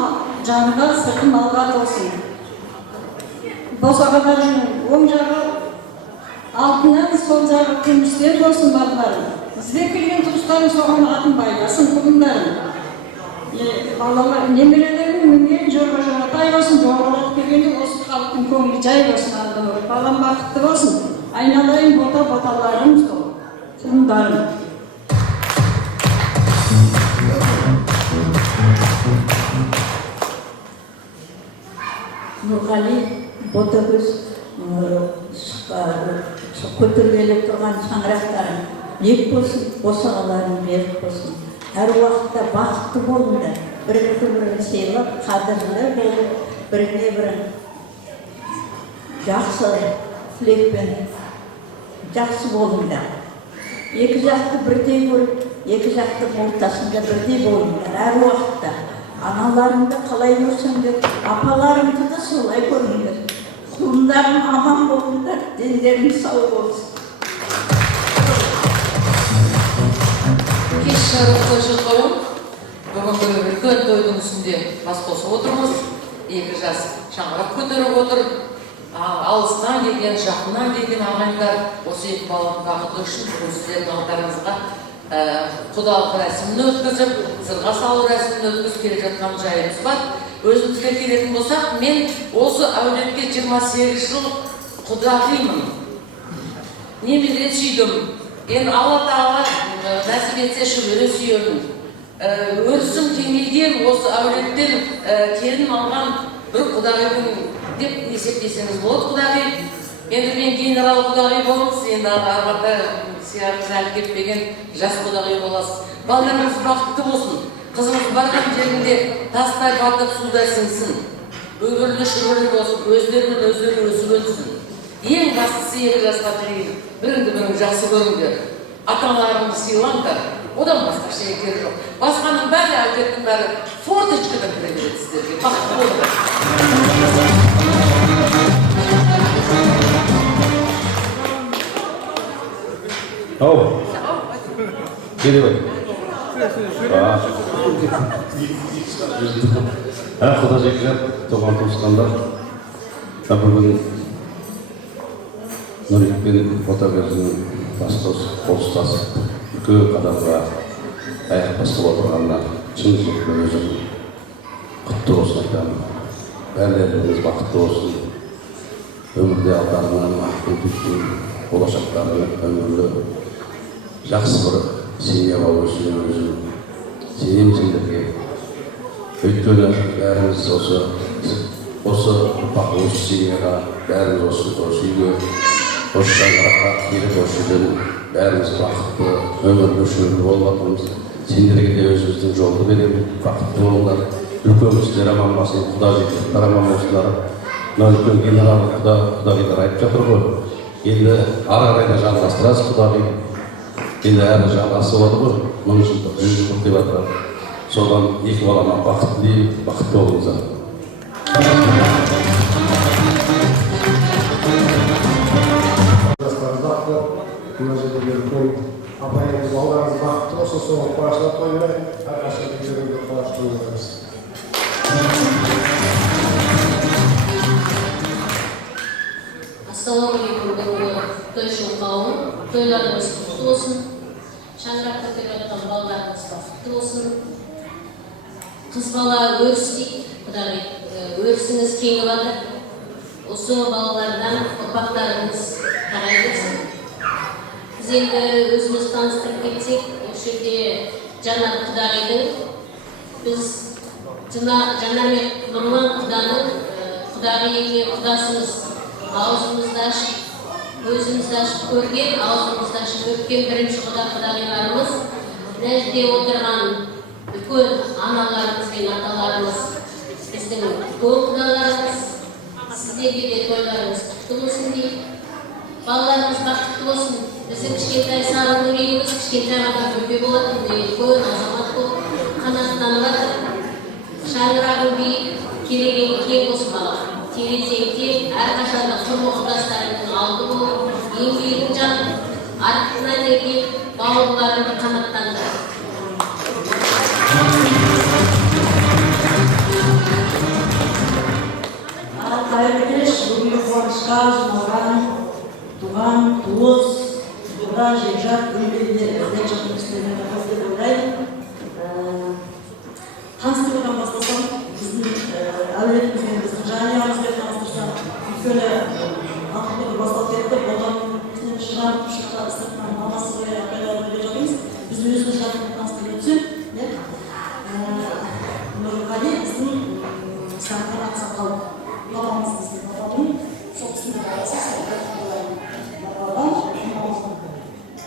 жанға, сыртым алға толсын. Босағаларың оң жағы алтыннан, сол жағы күмістен болсын балаларым. Сізге келген туыстарың соған атын байласын құлындарым. Балалар, немерелерің мінген жорға жоғатай болсын, жоғалатып келгенде осы халықтың көңілі жай болсын алдым. Балам бақытты болсын. Айналайын бота-боталарым сол, құлындарым. Нұрғали Ботагөз көтергелі тұрған шаңырақтарым бек болсын, босағаларым берік болсын. Әр уақытта бақытты болыңдар, бірін-бірін сыйлап, қадірлі болып, біріне-бірін жақсы тілекпен жақсы болыңдар. Екі жақты бірдей көріп, екі жақтың ортасында бірдей болыңдар. Әр уақытта аналарыңды қалай көрсеңдер, апаларыңды да солай көріңдер. Құлындарым аман болыңдар, дендерің сау болсын. Кеш жарық қойшы қауым, бүгінгі үлкен тойдың үстінде бас қосып отырмыз. Екі жас шаңырақ көтеріп отыр. Алыстан келген, жақыннан келген ағайындар осы екі баланың бақыты үшін сіздердің алдарыңызға құдалық рәсімін өткізіп, сырға салу рәсімін өткізіп келе жатқан жайымыз бар. Өзімізге келетін болсақ, мен осы әулетке 28 жыл құдағимын. Немере сүйдім. Енді Алла тағала нәсіп етсе шөбере сүйемін. Өрісім кеңейген осы әулеттен келін алған бір құдағимын деп есептесеңіз болады құдағи. Енді мен генерал құдағи болыңыз, енді арғанда сияғыңыз әлі кетпеген жас құдағи боласыз. Балдарыңыз бақытты болсын. Қызыңыз барған жерінде тастай батып суда сіңсін. Өгірлі шүгірлі болсын, өздерімен өздері өсіп өнсін. Ең бастысы екі жасқа дейін біріңді-бірің жақсы көріңдер. Ата-аналарыңды сыйлаңдар. Одан басқа şey керек жоқ. Басқаның бәрі, әулеттің бәрі форточкадан кіре береді сіздерге. Бақытты болыңдар. Ау, келе бай. Құда жекжат, туған туысқандар. Бүгін Нұрик пен Ботагөздің қол ұстасып, үлкен қадамға аяқ басып отырғанына шын жүрекпен өзім құтты болсын айтамын. Бәрілеріңіз бақытты болсын. Өмірде алдарынан ақтың күткен, болашақтарының өмірлі жақсы бір семьяға өсуін өзім сенемін сендерге. Өйткені бәріміз осы ұрпақ осы семьяға, бәріміз осы үйге, осы шаңыраққа келіп осы үйден бәріміз бақытты өмірлі шүрлі болып жатырмыз. Сендерге де өзіміздің жолды беремін, бақытты болыңдар. Үлкен кісілер аман болсын, құдағилар аман болсындар. Мына үлкен генерал құдағилар айтып жатыр ғой. Енді ары қарай да жалғастырасыз құдағи. Енді әрі жалғасы болады ғой, 1000 жылдық, 100 жылдық деп жатыр. Содан екі балама бақытты деймін, бақытты болыңыздар. Жастарымызды мына жерде үлкен апайымыз алдарыңыз бақытты болсын, соған қуаныштар тоймай, әрқашан жүрегімде қуаныш болыңыз. Ассалаумағалейкум, бүгінгі той шоу қауым, тойларыңыз құтты болсын. шаңырақ көтеріп жатқан балаларымыз бақытты болсын. Қыз бала өріс дейді, құдай өрісіңіз кеңіп жатыр. Осы балалардан ұрпақтарыңыз тарай берсін. Біз енді өзіміз таныстырып кетсек, осы жерде Жанар Құдағидің, біз Жанар мен Нұрлан Құданың Құдағиге құдасымыз, аузымызды ашып, көзімізді ашып көрген, аузымызды ашып өткен бірінші Құдағиларымыз, мына жерде отырған үлкен аналарымыз бен аталарымыз, біздің үлкен құдаларымыз, сіздерге де тойларыңыз құтты болсын дейді. Балаларымыз бақытты болсын. Біздің кішкентай сары өрегіміз кішкентай ғана бөпе болатын үлкен азамат болып қанаттанып жатыр. Шаңырағың биік, келегені кең болсын бала. Терезең тең, әрқашанда құрбы құрдастарыңның алды болып, еңбегің жанып, артынан ерген бауырларыңды қанаттандыр. Қайырлы кеш, бүгінгі қуанышқа жиналған туған, туыс, тура, жекжат, өлбелер, ізден жақын кісілермен рахмет деп ойлаймын. Таныстырудан бастасам, біздің әулетімізбен, біздің жанұямызбен таныстырсам, өйткені ақылы бастап кетті, одан бізден шығарып шыққа сыртынан мамасы ғой, апайлары деп жатырмыз. Біз өзіміз жақын таныстырып өтсек, Нұрғали біздің сарқан ақсақал бабамыз біздің бабамның сол кісінің баласы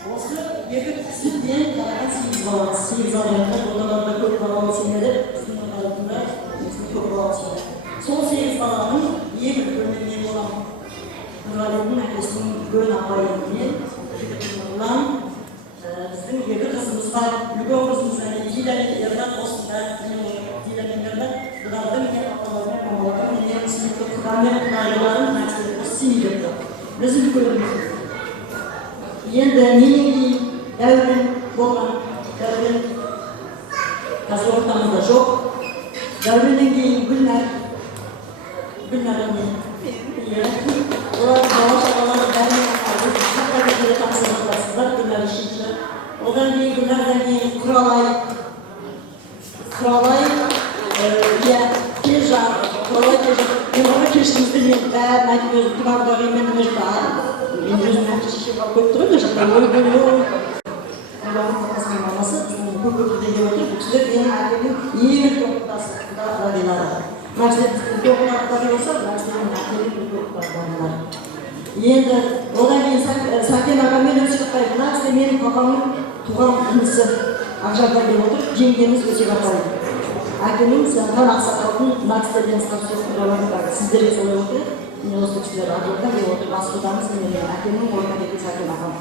осы екі кісіден қараған 8 баламыз, 8 баламыз, оларда көп баламыз еді, біздің қалатында көп баламыз еді. Сол 8 баланың ең үлкені мен боламын. Нұрғалидің әкесінің үлкен апайы мен, Нұрлан, біздің екі қызымыз бар, үлкен қызымыз Диля мен Ернат осында, Диля мен Ернат, бұлардың мен апаларымен, мамаларымен, мен сүйікті құдамен құдағиларын нәрселер осы семейдегі. Біз үлкеніміз. Енді менен кейін дәурен болған, дәурен қазір ортамызда жоқ. Дәуреннен кейін Гүлнар мен. Олар бала-шағалары бәрінен қалды. Шаққа көтере тапсырмақтарсыздар, Гүлнар үшінші. Одан кейін Гүлнардан кейін Құралай, Кежар, Құралай Кежар. Мен оны кештімізді мен бәрін айтып өзім тұмардағы мен өзім шеше қалып көп тұрып, жақта өлі-өлі мамасы біздің көп-көпірде деп отыр. Бұл кісілер менің әкемнің ең үлкен құдасы, құдағилары. Мына кісілер біздің үлкен құдағилары болса, мына кісілер менің әкемнің үлкен құдағилары. Енді одан кейін Сәкен ағамен өте шықпайды. Мына кісілер менің папамның туған інісі Ақжардан деп отыр, жеңгеміз өте бақайды. Әкемнің Сәкен ақсақалдың мына кісілерден сұрап құдағилары сіздерге солай отыр. Мен осы кісілер Ақжардан деп отыр, бас құдамыз менің әкемнің орнына келген Сәкен ағам.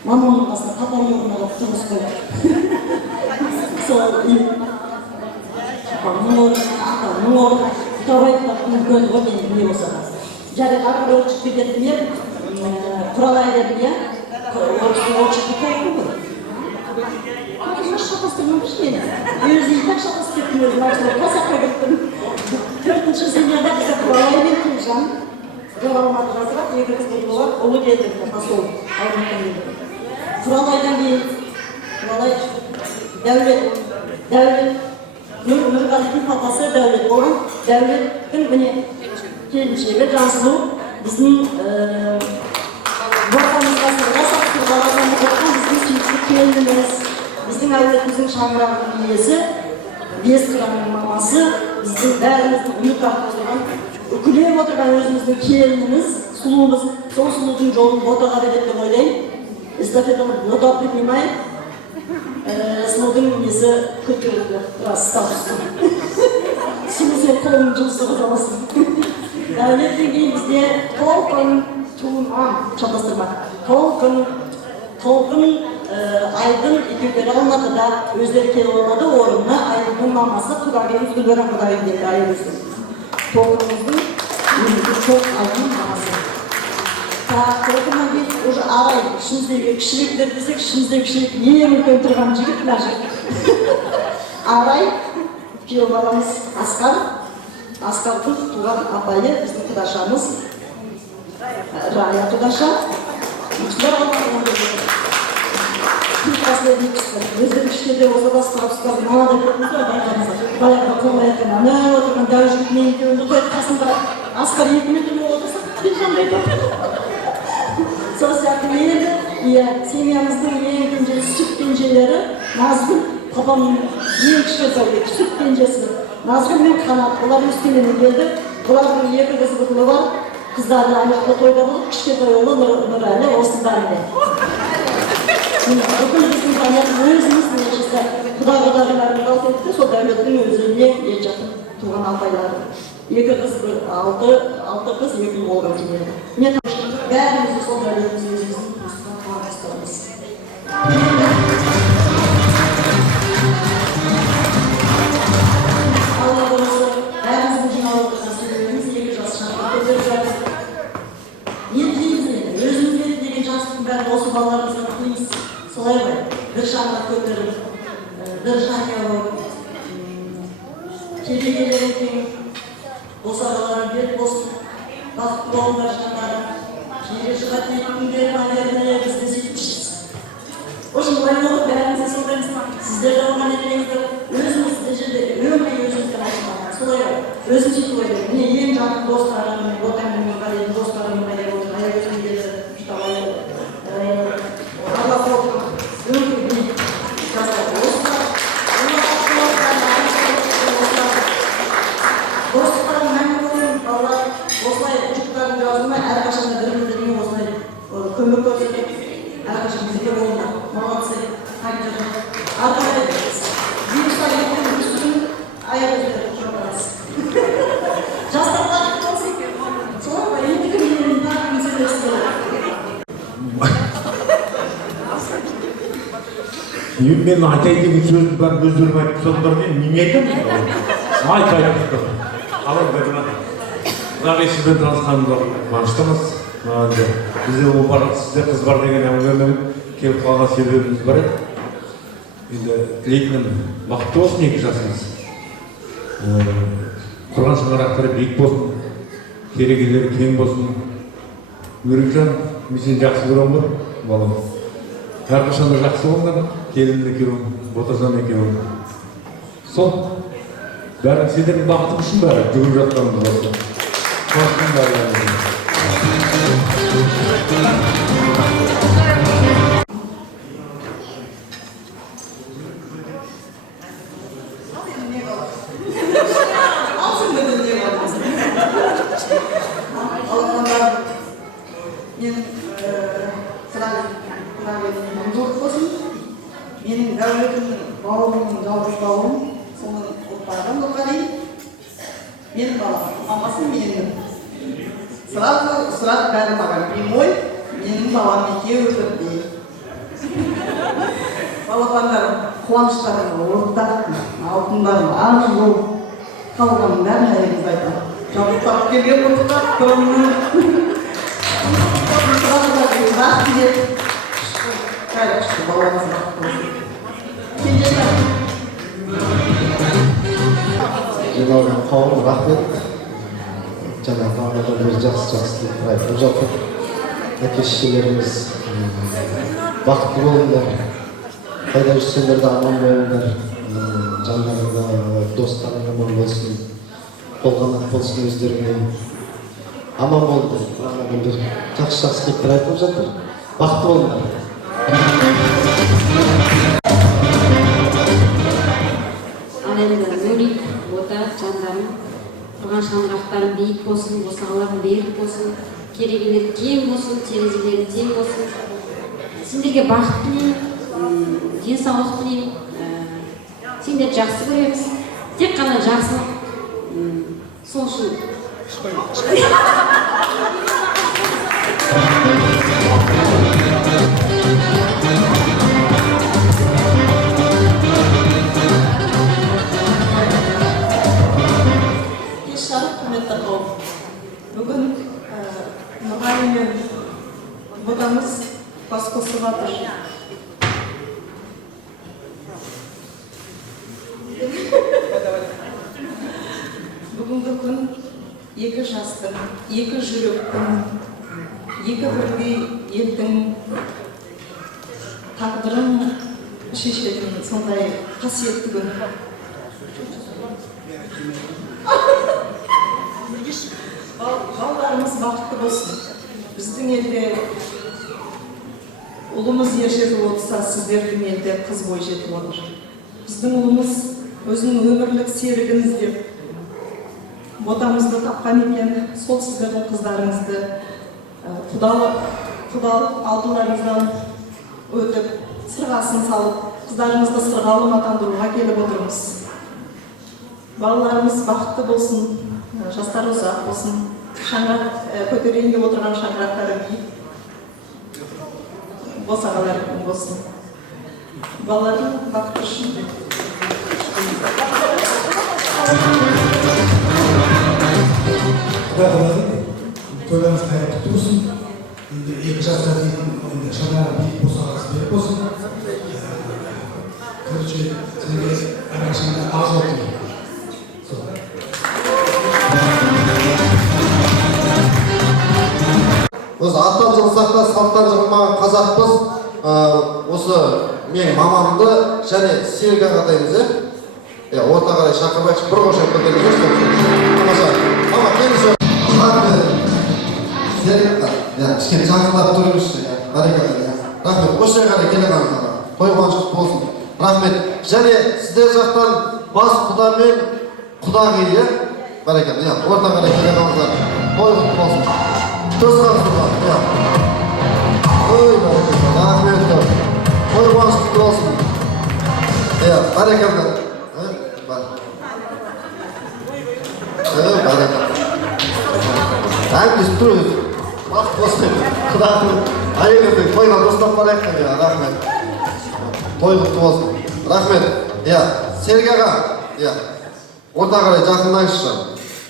Мамамның басында, папамның орнына тұрмыс қойды. Сол папамның орнына, атамның орнына, Құралайдың үлкені ғой менің не болса да. Жарық арқылы ол шығып кететін ем, Құралай дедім, иә? Ол шығып кететін ғой. Өзі шатастырмамыш мені. Өзі так шатастырып кеттім өзім, ашылып қасаққа кеттім. Төртінші семьяда бізде Құралай мен Күлжан. Жоғалмады жазырақ, екі қыз болар, ұлы келді, посол, алматыдан келді. Құралайдан кейін, Құралай, Дәулет, Нұрғалидің папасы Дәулет болған. Дәулеттің міне келіншегі Жансұлу біздің ортамызға сырға сақтыр баладан отырған біздің сүйікті келініміз, біздің әулетіміздің шаңырағының иесі, бес қыранның мамасы, біздің бәріміздің үміт артып отырған, үкілеп отырған өзіміздің келініміз, сұлуымыз, сол сұлудың жолын ботаға береді деп ойлаймын. Эстафетаны бота принимает. Сұлудың несі көтерілді, біраз статусты. Сұлу сен қолың жылсы қозаласын. Дәулеттен кейін бізде толқын, шатастырма, толқын Айдын екеулері Алматыда өздері келіп алмады, орнына Айдынның мамасы Құдағиымыз Гүлбарам Құдағиым келді айымыздың. Толқынымыздың Айдынның мамасы. Толқыннан кейін уже Арай, ішіміздегі кішіректер десек, ішіміздегі кішірек ең үлкен тұрған жігіт мына жігіт. Арай, күйеу баламыз Асқардың туған апайы, біздің құдашамыз, Рая құдаша. өздері кішкене болса басқарып ұстап мынада көрдіңіз ғой байқаңыздар баяғы қоңырайқан ана отырған дәужік мен екеуіңді қойып қасында асқар 2 метр болып отырса қандай сол сияқты енді иә семьямыздың ең кенже сүт пенжелері Назгүл папамның ең кішкентай сүт пенжесі Назгүл мен Қанат олар өскеменнен келді бұлардың 2 қызы бар қыздары аяқта тойда болып кішкентай ұлы Нұрәлі осында міне бүкіл біздің аяқ өзіміз нешесі құда-құдағиларымыз алып етті сол дәулеттің өзіне ең жақын туған апайлары 2 қыз 6 қыз 2 ұл болған келеді мен бәрімізді сол дәулетіміз өзіміздің туысқан туған-туыстарымыз алла болса бәріміздің жиналып отырған себебіміз 2 жас шаңырақ көтеріп жатыр не тілейміз енді өзімізге деген жақсылықтың бәрін осы балаларымызға тілейміз солай ғой бір шаңырақ көтеріп бір жанұя болып келе-келері тең босағалары бет болсын бақытты болыңдар жандарым жерге шыға тиетін күндері наверное біз де сөйтіппіз в общем былай болып бәрімізде сондаймыз сіздер де оған етпеңіздер өзіміз де жерде өмірге өзімізден ашылмаған солай ғой өзім сөйтіп ойлаймын міне ең жақын достарым отаныммен қалайтын достарым қайда отыр аягөзге келді мұштабай алла қорқып өмірге жасап достықтар мәңгі болсын балалар осылай жұптарын жазылмай әрқашан да бір-біріне осылай көмек көрсетіп әрқашан бірге болыңдар молодцы ары қарай вирусқа кеткен үстін аягөзге жоғарасыз жастар бақытты болсын солай ғой ендігі менен тағы сөйлесіздер мен айтайын деген сөзді бәрін өздерің айтып тастадыңдар деймін неме айтамын айтпайды бірақ сізбен танысқанымда қуаныштымыз бізде ұл бар сізде қыз бар деген әңгімемен келіп қалған себебіміз бар еді енді тілейтінім бақытты болсын 2 жасыңыз құрған шаңырақтары биік болсын керегелері кең болсын Нұржан мен сені жақсы көремін ғой балам әрқашан да жақсы болыңдар келін екеуің ботажан екеуің сол бәрі сендердің бақытың үшін бәрі жүгіріп жатқанымыз осы қуаныштың бәрі менің дәулетімнің бауырымның жалғыз бауырым соның ұрпағы Нұрғали менің балам мамасы менің сразу сұрақ бәрі маған прямой менің балам екеуі бірдей балапандарым қуаныштарым ортақ алтындарым ақ жол қалғанның бәрін әйеліңіз айтады жабықтап келген ұрпақтарым бақ тілеп кәлі күшті балаңыз бақытты болсын жиналған қауым рахмет жаңа таңдаған бір жақсы тілектер айтып жатыр әке шешелеріміз бақытты болыңдар қайда жүрсеңдер де аман болыңдар жандарыңда достарың аман болсын қолғанат болсын өздеріңе аман болыңдар құран күндер жақсы тілектер айтып жатыр бақытты болыңдар енді Нұрик, Бота, жандарым, құрған шаңырақтарым биік болсын, босағаларым берік болсын, керегелері кең болсын, терезелері тең болсын. Сендерге бақыт тілеймін, денсаулық тілеймін, сендерді жақсы көреміз, тек қана жақсылық. Сол үшін бүгін Нұрғали мен Ботамыз бас қосып жатыр. Бүгінгі күн 2 жастың, 2 жүректің, 2 бірдей елдің тағдырын шешенің сондай қасиетті күн. Балаларымыз бақытты болсын. Біздің елде ұлымыз ер жетіп отырса, сіздердің елде қыз бой жетіп отыр. Біздің ұлымыз өзінің өмірлік серігін іздеп, ботамызды тапқан екен, сол сіздердің қыздарыңызды құдалық алдыларыңыздан өтіп, сырғасын салып, қыздарыңызды сырғалы матандыруға келіп отырмыз. Балаларымыз бақытты болсын, жастар ұзақ болсын, шаңырақ көтерейін деп отырған шаңырақтарын киіп, босағалар болсын. Балалардың бақыты үшін. Құдай қалады, тойларыңыз қайратты болсын. Енді 2 жасқа дейін шаңырағы биік босағасы берік болсын. Короче, сізге әрқашанда аз отыр. Өзі аттан жылсақ та салттан жығылмаған қазақпыз. Осы мен мамамды және Серік аға атаймыз, орта қарай шақырмайықшы, бір қошақ көтеріңіздерші. Тамаша. Мама, келіңізші. Серік аға, кішкене жақындап тұрыңызшы. Рахмет, осы қарай келе қалыңыз. Той қуанышты болсын. Рахмет. Және сіздер жақтан бас құда мен құдағи, бәрекелді. Орта қарай келе қалыңыздар. Той құтты болсын. Төс қағызды. Ой, бәрекелді. Рахмет. Той қуанышты болсын. Бәрекелді. Бәрекелді. Әңгіз тұр өзі. Бақыт болсын. Құдағи. Айелердің тойға достап барайық. Рахмет. Той құтты болсын. Рахмет. Серік аға. Орта қарай жақындаңызшы.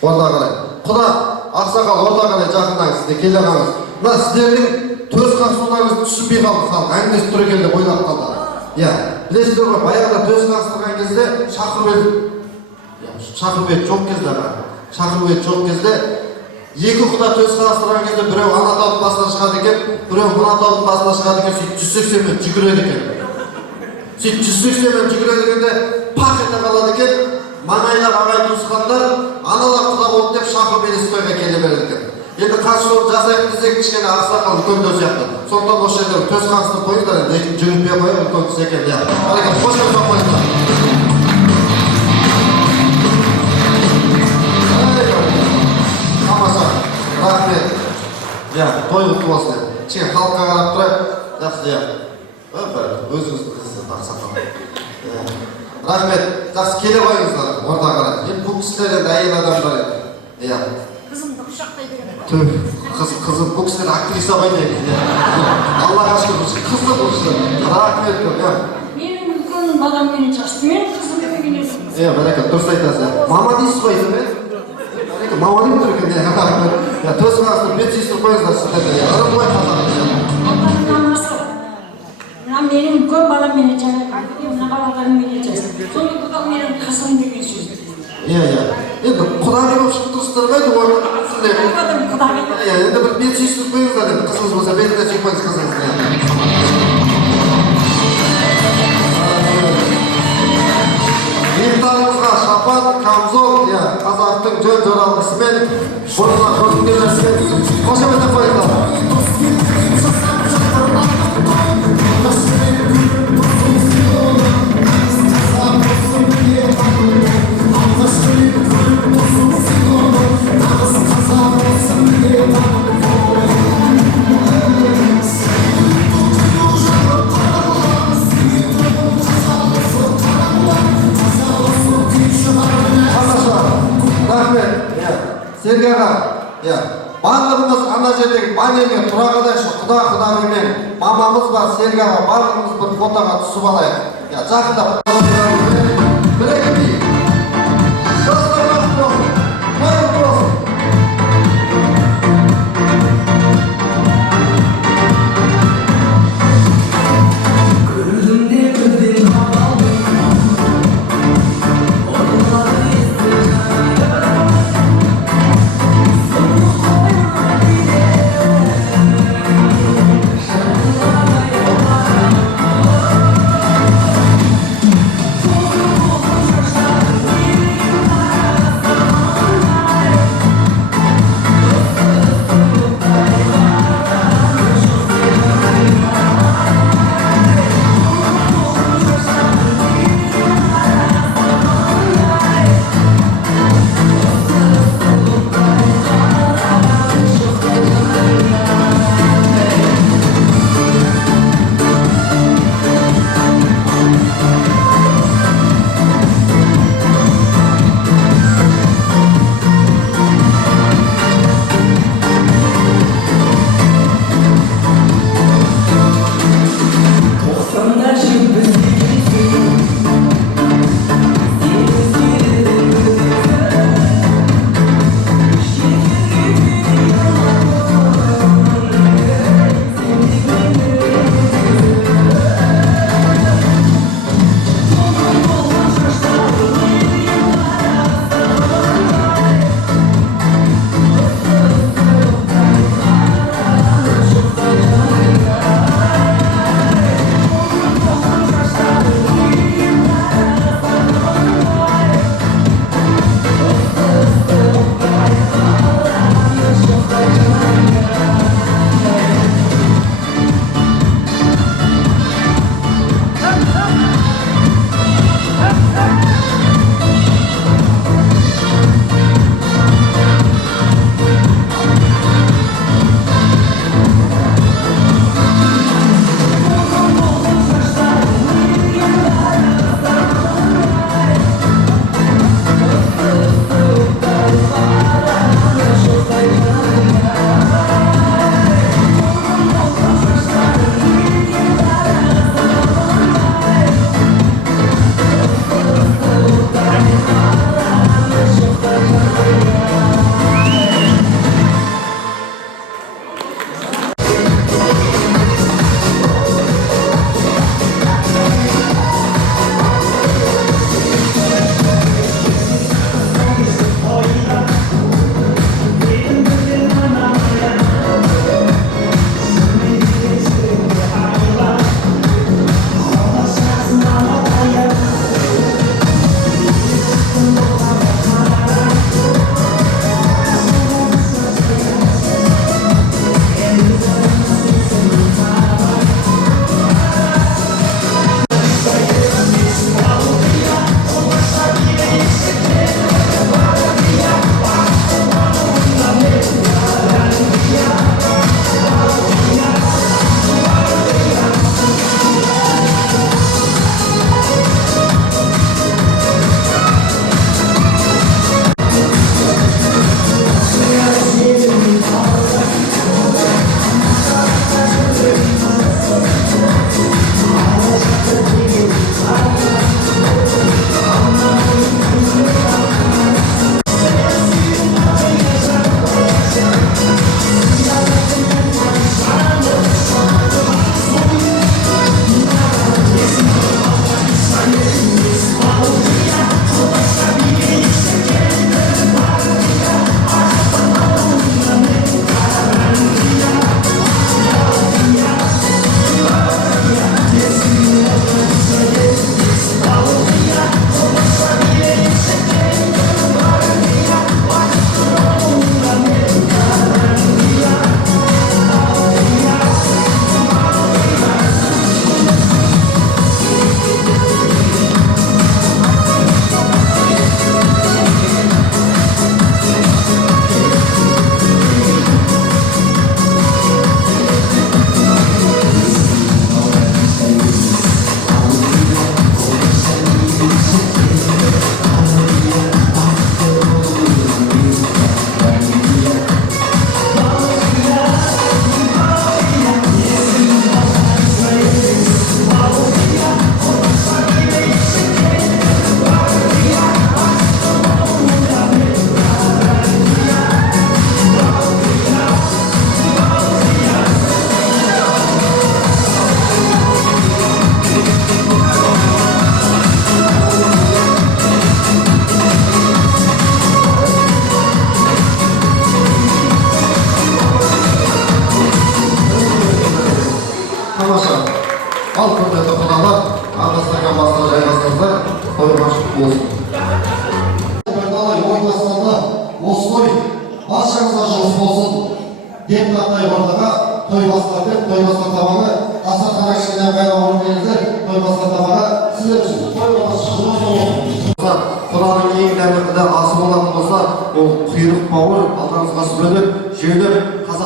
Орта қарай. Құда, ақсақал орта қарай жақындаңыз. Сізде келе қалыңыз. Мына сіздердің төс қақсуларыңыз түсінбей қалды. Халық әңгімесі тұр екен деп ойлап қалды. Білесіздер ғой, баяғыда төс қақсылған кезде шақырбет жоқ кезде аға. Шақырбет жоқ кезде екі құда төс қақсылған кезде біреу ана таудың басына шығады екен, біреу мына таудың басына шығады екен, сөйтіп 180-мен жүгіреді екен. Сөйтіп 180-мен жүгіреді екенде пақ ете қалады екен. Маңайлар ағай туысқандар аналар құда болды деп шақырып елес тойға келе береді екен. Енді қарсы жолды жасайық десек кішкене ақсақал үлкен төс сияқты. Сондықтан осы жерде төс қағысты қойыңыздар, енді жүгіртпей қойып үлкен төс екен. Бәрекелді, қош келдіңіздер қойыңыздар. Тамаша, рахмет. Той құтты болсын. Кішкене халыққа қарап тұрайық. Жақсы, өзіңіздің қызсыз ақсақал. Рахмет, жақсы келе қойыңыздар, орта қарай. Енді бұл кісілер енді әйел адамдар еді. Қызымды құшақтай береді. Қызым, бұл кісілер актриса қойдайды. Аллаға шүкір, қызды бұл кісілер. Рахмет көп. Менің үлкен баламмен жасты, мен қызымды келесің. Бәрекелді, дұрыс айтасыз. Мама дейсіз ғой, мама деймін тұр екен. Төс қағысты медсестір қойыңыздар сіздерде. Ырым ғой қазақ. Менің үлкен баламмен жасты, мына балаларыммен жасты. Соны құда менің қызым деген сөз. Енді құдағи болып шығып тұрсыздар ғой, енді бір бет сүйістіріп қойыңыздар, енді қызыңыз болса, бетіне сүйіп қойыңыз қызыңыз. Ертаңымызға шапан, камзол, қазақтың жөн жоралғысымен, бұрынға көрінген нәрсемен қошеметтеп қойыңыздар. Серік аға, барлығымыз ана жердегі баннерге тұра қалайықшы, құда-құдағымен мамамыз бар, Серік аға, барлығымыз бір фотоға түсіп алайық. Жақындап бірекемей. Жастар болсын, қойып болсын. Gözümde gözün havalı, onları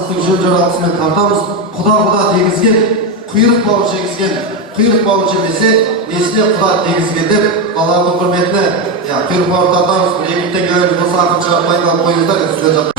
азаттың жөн жаралысымен тартамыз. Құда дегізген, құйрық бауыр жемесе, несіне құда дегізген деп, Алланың құрметіне, құйрық бауыр тартамыз. Бір егіптен келеміз, осы ақын шығармайын алып қойыңыздар, сіздер жатыр.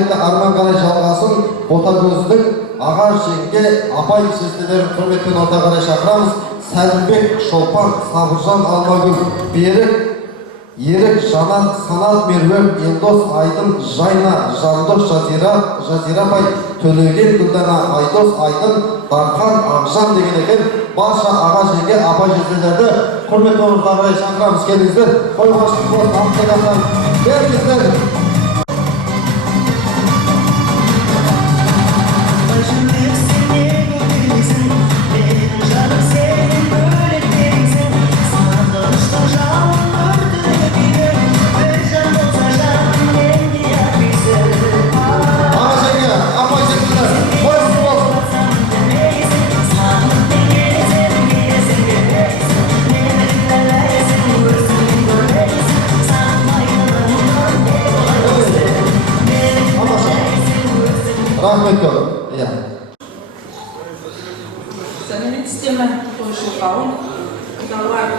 Арман қарай жалғасын Ботагөздің аға жеңге апай шешелерін құрметпен орта қарай шақырамыз. Сәлімбек, Шолпан, Сабыржан, Алмагүл, Берік, Ерік, Жанат, Санат, Меруем, Елдос, Айдын, Жайна, Жандос, Жазира апай, Төлеген, Гүлдана, Айдос, Айдын, Дархан, Ақжан деген екен. Барша аға жеңге апай шешелерді құрметпен орта қарай шақырамыз. Келіңіздер. Қойғашын болсын, ақтағандар. Келіңіздер. But you live рахмет көп. Иә. Сәлеметсіздер ме, тойшыл қауым? Құдалар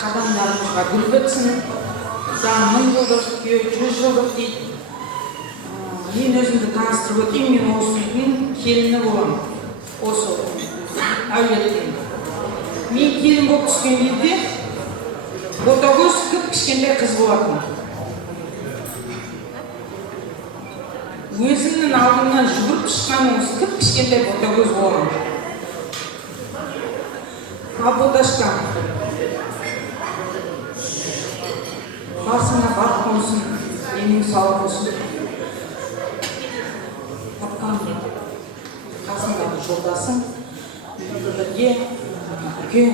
қадамдарыңызға гүл бітсін. Жаңа 1000 жылдық, 100 жылдық дейді. Мен өзімді таныстырып өтейін, мен осы үйдің келіні боламын. Осы әулеттен. Мен келін болып түскен кезде ботагөз кішкентай қыз болатын. Өзімнің алдымнан жүгіріп шыққан осы кішкентай ботагөз болған. Ал боташка, басыңа бақ болсын, денің сау болсын. Тапқан қасындағы жолдасың, бірге үлкен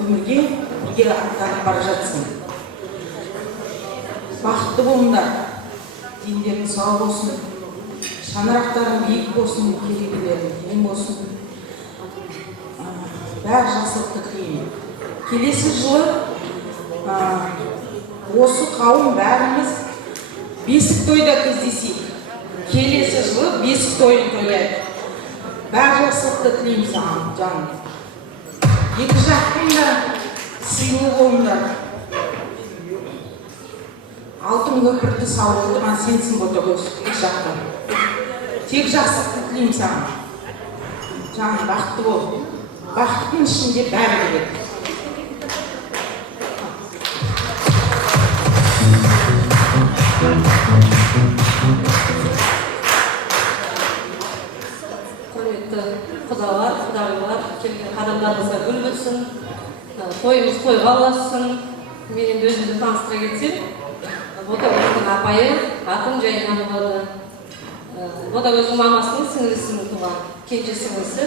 өмірге бірге аттанып бара жатсың. Бақытты болыңдар. Дендерің сау болсын, шаңырақтарың биік болсын, керегелерің терең болсын. Бәрі жақсылықты тілеймін. Келесі жылы осы қауым бәріміз бесік тойда кездесейік. Келесі жылы бесік тойын тойлайық. Бәрі жақсылықты тілеймін саған, жаным. Екі жақтың да сыйлы болыңдар. Алтын көпірді салып отырған сенсің ботагөз, екі жақтан. Тек жақсылықты тілеймін саған. Жаным, бақытты бол. Бақыттың ішінде бәрі келеді. Құрметті құдалар, құдағилар, келген қадамдарыңызға гүл бітсін, тойымыз тойға ұлассын. Мен енді өзімді таныстыра кетсем, ботагөздің апайы, атын Жайнан болады. Ботагөздің мамасының сіңлісінің туған кенже сіңлісі.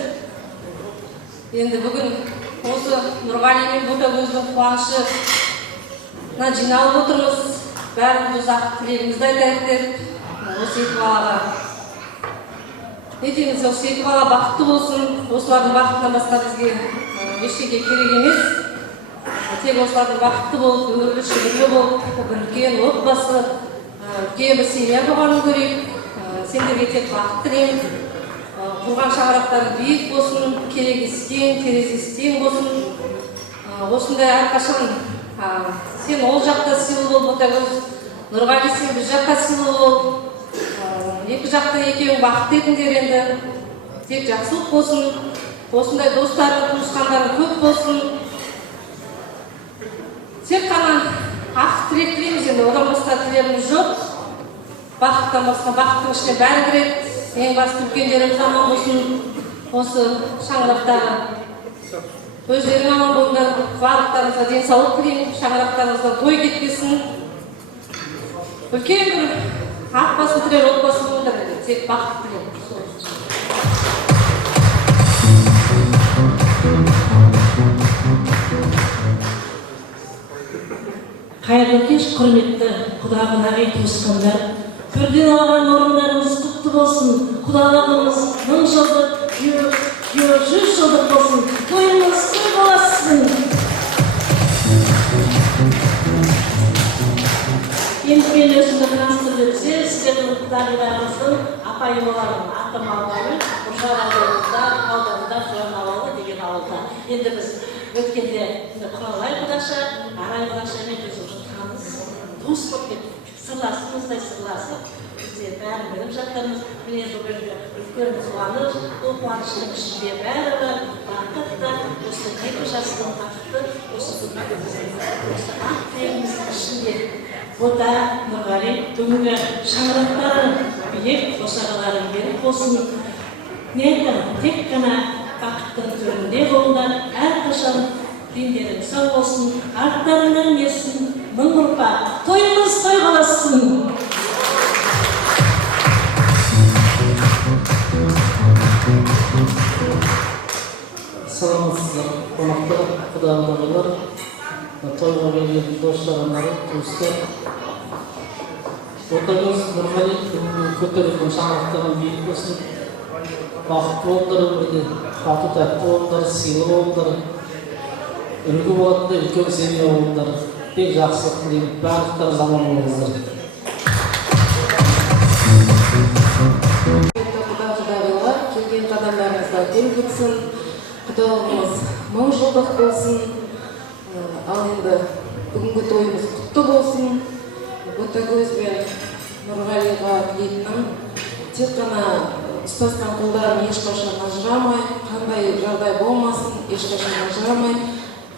Енді бүгін осы Нұрғали мен ботагөздің қуанышына жиналып отырмыз. Бәріміз ұзақ тілегімізді айтайық деп, осы екі балаға не дейміз, осы екі бала бақытты болсын. Осылардың бақытынан басқа бізге ештеңе керек емес. Тек осылардың бақытты болып, өмірлі шүбірлі болып, бір үлкен отбасы, үлкен бір семья болғанын көрейік. Сендерге тек бақыт тілеймін. Құрған шаңырақтары биік болсын, керегесі тең, терезесі тең болсын. Осындай әрқашан сен ол жақта сыйлы бол, ботагөз. Нұрғали, сен бір жаққа сыйлы бол. Екі жақта екеуің бақытты етіңдер енді. Тек жақсылық болсын. Осындай достарың, туысқандарың көп болсын. Тек қана ақ тілек тілейміз енді, одан басқа тілеріміз жоқ. Бақыттан басқа бақыттың ішіне бәрі кіреді. Ең басты үлкендеріміз аман болсын. Осы шаңырақтағы өздерің аман болыңдар. Барлықтарыңызға денсаулық тілеймін. Шаңырақтарыңыздан той кетпесін. Үлкен бір ақ басын тірер отбасы болыңдар. Тек бақыт тілеймін. Қайырлы кеш, құрметті құда-құдағи туысқандар. Төрден алған орындарыңыз құтты болсын. Құдалығымыз 1000 жылдық, 100 жылдық болсын. Тойыңыз той боласын. Енді мен өзімді таныстырып өтсем, сіздердің құдағиларыңыздың апайы боламын. Атым Албаны, Ұршар ауданында Жуан ауылы деген ауылда. Енді біз өткенде Құралай құдаша, Арай құдашамен біз уже таныс, туыс болып кеттік. Сырласымыздай сырласып, бізде бәрі біліп жатырмыз. Міне бүгін үлкен қуаныш, бұл қуаныштың ішінде бәрі бар, бақытты, осы екі жастың бақытты, осы ақ тілегіміздің ішінде. Бота, Нұрғали, бүгінгі шаңырақтарың биік, босағаларың берік болсын. Не айтамын, тек қана бақыттың төрінде болыңдар, әрқашан дендерің сау болсын, арттарыңнан ерсін, 1000 ұрпақ, тойымыз той қаласын. Саламатсыздар, қонақтар, құда-құдағилар, тойға келген дос-жарандар, туыстар. Ботагөз, Нұрғали, көтерілген шаңырақтарың биік болсын. Бақытты болыңдар өмірде, тату тәтті болыңдар, сыйлы болыңдар. Үлгі болатындай үлкен семья болыңдар. Тек жақсылық тілеймін, барлықтарыңыз аман болыңыздар. Құда-құдағилар, келген қадамдарыңызға дем кетсін, құдалығымыз 1000 жылдық болсын. Ал енді бүгінгі тойымыз құтты болсын. Ботагөз бен Нұрғалиға тілейтінім, тек қана ұстасқан қолдарын ешқашан ажырамай, қандай жағдай болмасын, ешқашан ажырамай,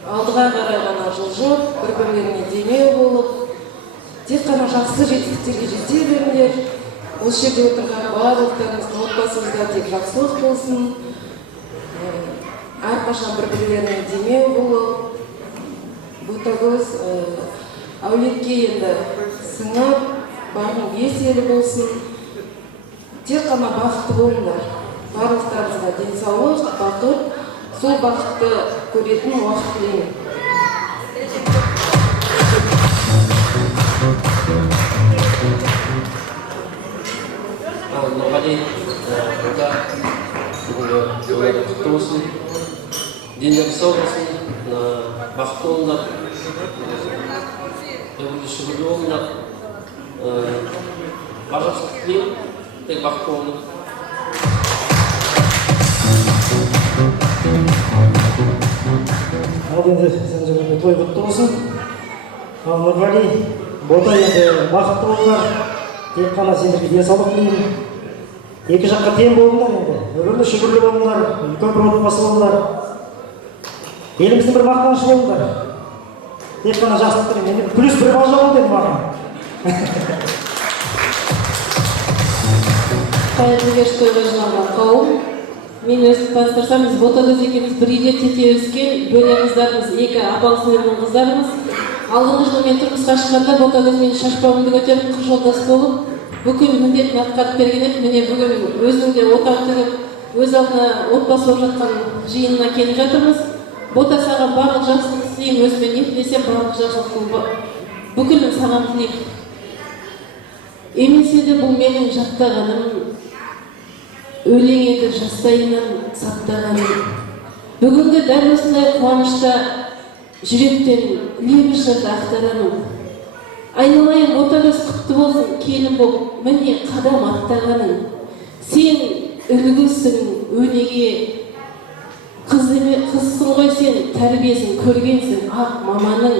алдыға қарай ғана жылжып, бір-бірлеріне демеу болып, тек қана жақсы жетістіктерге жете беріңдер. Осы жерде отырған барлықтарыңыздың отбасыңызда тек жақсылық болсын, әрқашан бір-бірлеріне демеу болып, Ботагөз әулетке енді сіңіп, бағың бес елі болсын. Тек қана бақытты болыңдар. Барлықтарыңызға денсаулық, бақыт, сол бақытты көретін уақыт тілеймін. Нұрғали, бүгінгі тойлар құтты болсын, дендері сау болсын, бақытты болыңдар, өмірде шүбірлі болыңдар, бар жақсылық тілеймін, тек бақытты болыңдар. Ал енді сен жігітке той құтты болсын. Ал Нұрғали, Бота енді бақытты болыңдар, тек қана сендерге денсаулық тілеймін. Екі жаққа тең болыңдар енді, өмірлі шүбірлі болыңдар, үлкен бір отбасы болыңдар. Еліміздің бір мақтанышы болыңдар. Тек қана жақсылық тілеймін. Енді плюс бір бал жауын деді маған. Қайырлы кеш тойға жиналған қауым. Мен өстіп бастырсам, біз Ботагөз екеуміз бір үйде тете өскен бөлеміздарымыз, екі апалы сіңлілінің қыздарымыз. Алдыңғы жылы мен тұрмысқа шыққанда Ботагөз мен шашбауымды көтеріп қыз жолдас болып, бүкіл міндетін атқарып берген еді. Міне бүгін өзінің де отау тігіп, өз алдына отбасы болып жатқан жиынына келіп жатырмыз. Бота, саған барлық жақсылық тілеймін, өзіме не тілесем барлық жақсылықтың бүкілін саған тілеймін. Емесе де бұл менің жаттағаным, өлең еді жастайынан саттағаным. Бүгінгі дәл осындай қуанышта жүректен лебіз жырды ақтарамын. Айналайын Ботагөз құтты болсын, келін боп міне қадам аттағаның. Сен үлгісің өнеге, қызсың ғой сен, тәрбиесін көргенсің ақ маманың.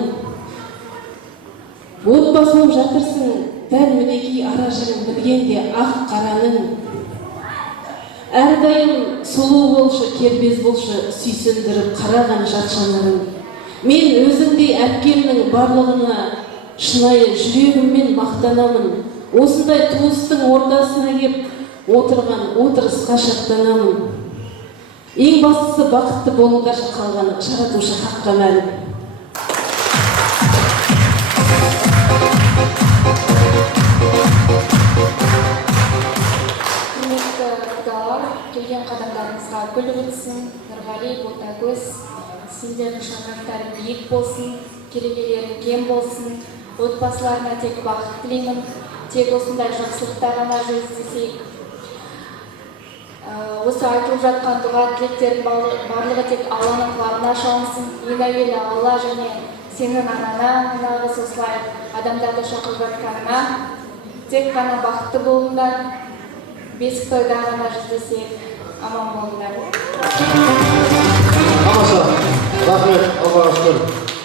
Отбасы болып жатырсың, дәл мінекей ара жігін білгенде ақ қараның. Әрдайым сұлу болшы, кербез болшы, сүйсіндіріп қараған жатшанарың. Мен өзіңдей әпкемнің барлығына шынайы жүрегіммен мақтанамын. Осындай туыстың ортасына кеп отырған отырысқа шаттанамын. Ең бастысы бақытты болыңдар, қалғаны жаратушы хаққа мәлім. Келген қадамдарыңызға гүл өтсін, Нұрғали, Ботагөз, сендердің шаңырақтарың биік болсын, керегелерің кең болсын, отбасыларына тек бақыт тілеймін, тек осындай жақсылықта ғана жүздесейік. Осы айтылып жатқан дұға тілектердің барлығы тек Алланың құлағына шалынсын. Ең әуелі Алла және сенің анана, нағыз осылай адамдарды шақырып жатқанына тек қана бақытты болыңдар. Бесік тойда ғана жүздесек, аман болыңдар. Тамаша, рахмет, Аллаға шүкір.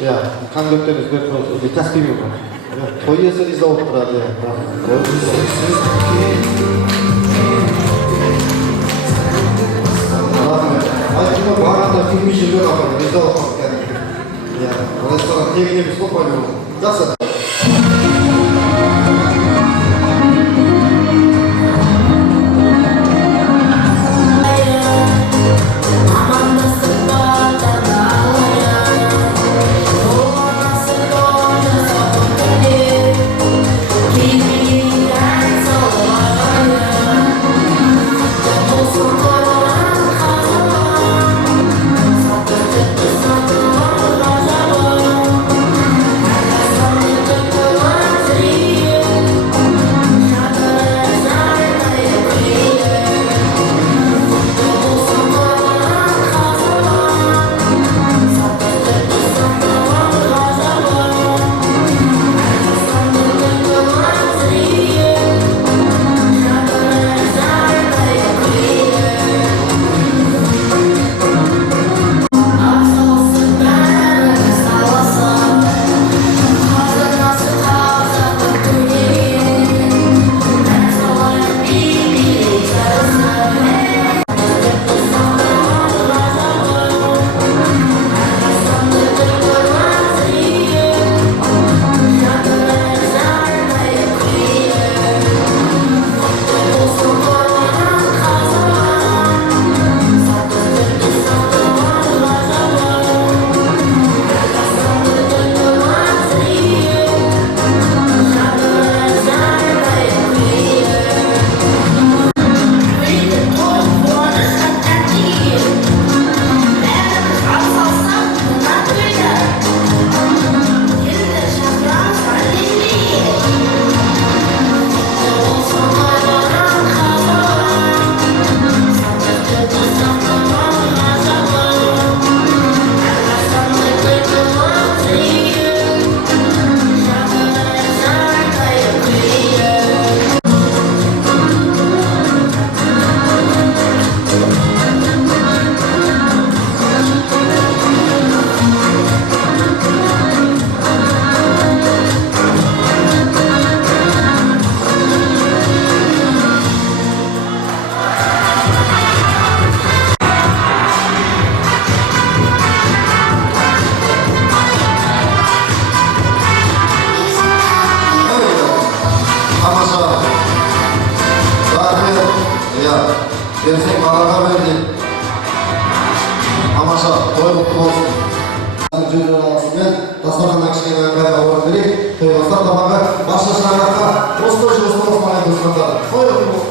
Иә, концерттеріңіз беріп тұрыңыз, кәсіпкер болып. Той иесі риза болып тұрады. Рахмет. Айтқанда барғанда күнгі жүрген апай, риза болып тұрады. Иә, ресторан тегін емес қой пайдалы. Жақсы. Берсек араға берді. Тамаша, той құтты болсын. Жөнден алысымен дастарханнан кішкене ыңғайға орын берейік. Тойбастар тамағы басшы шаңыраққа осы той жұмысты болсын достардар. Той құтты болсын.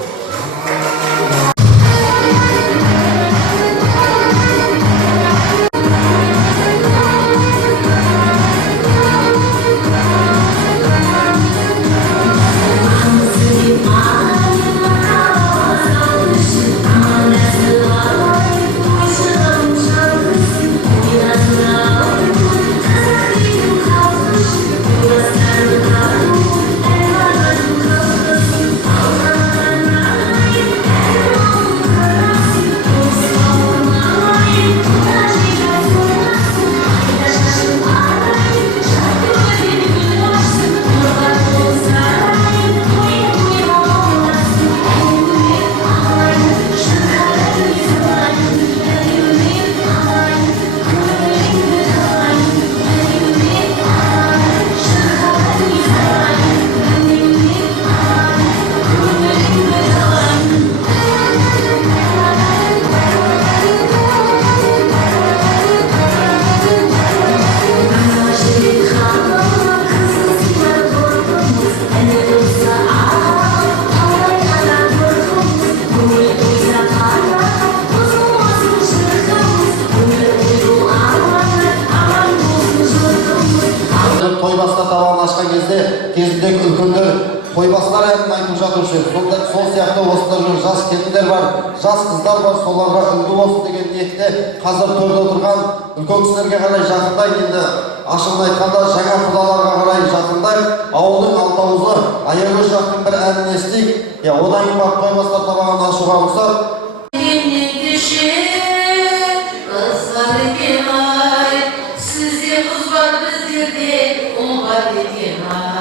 Кезіндегі үлкендер тойбастар әнін айтып жатушы. Сол сияқты осында жүр жас келіндер бар, жас қыздар бар, соларға үлгі болсын деген ниетте қазір төрде отырған үлкен кісілерге қарай жақындай, енді ашығын айтқанда жаңа құдаларға қарай жақындай, ауылдың алтауызы аягөз жақтың бір әнін естейік. Одан кейін барып тойбастар табағын ашуға рұқсат. Қыздар екен ай, сізде қыз бар, біздерде ұл бар екен ай.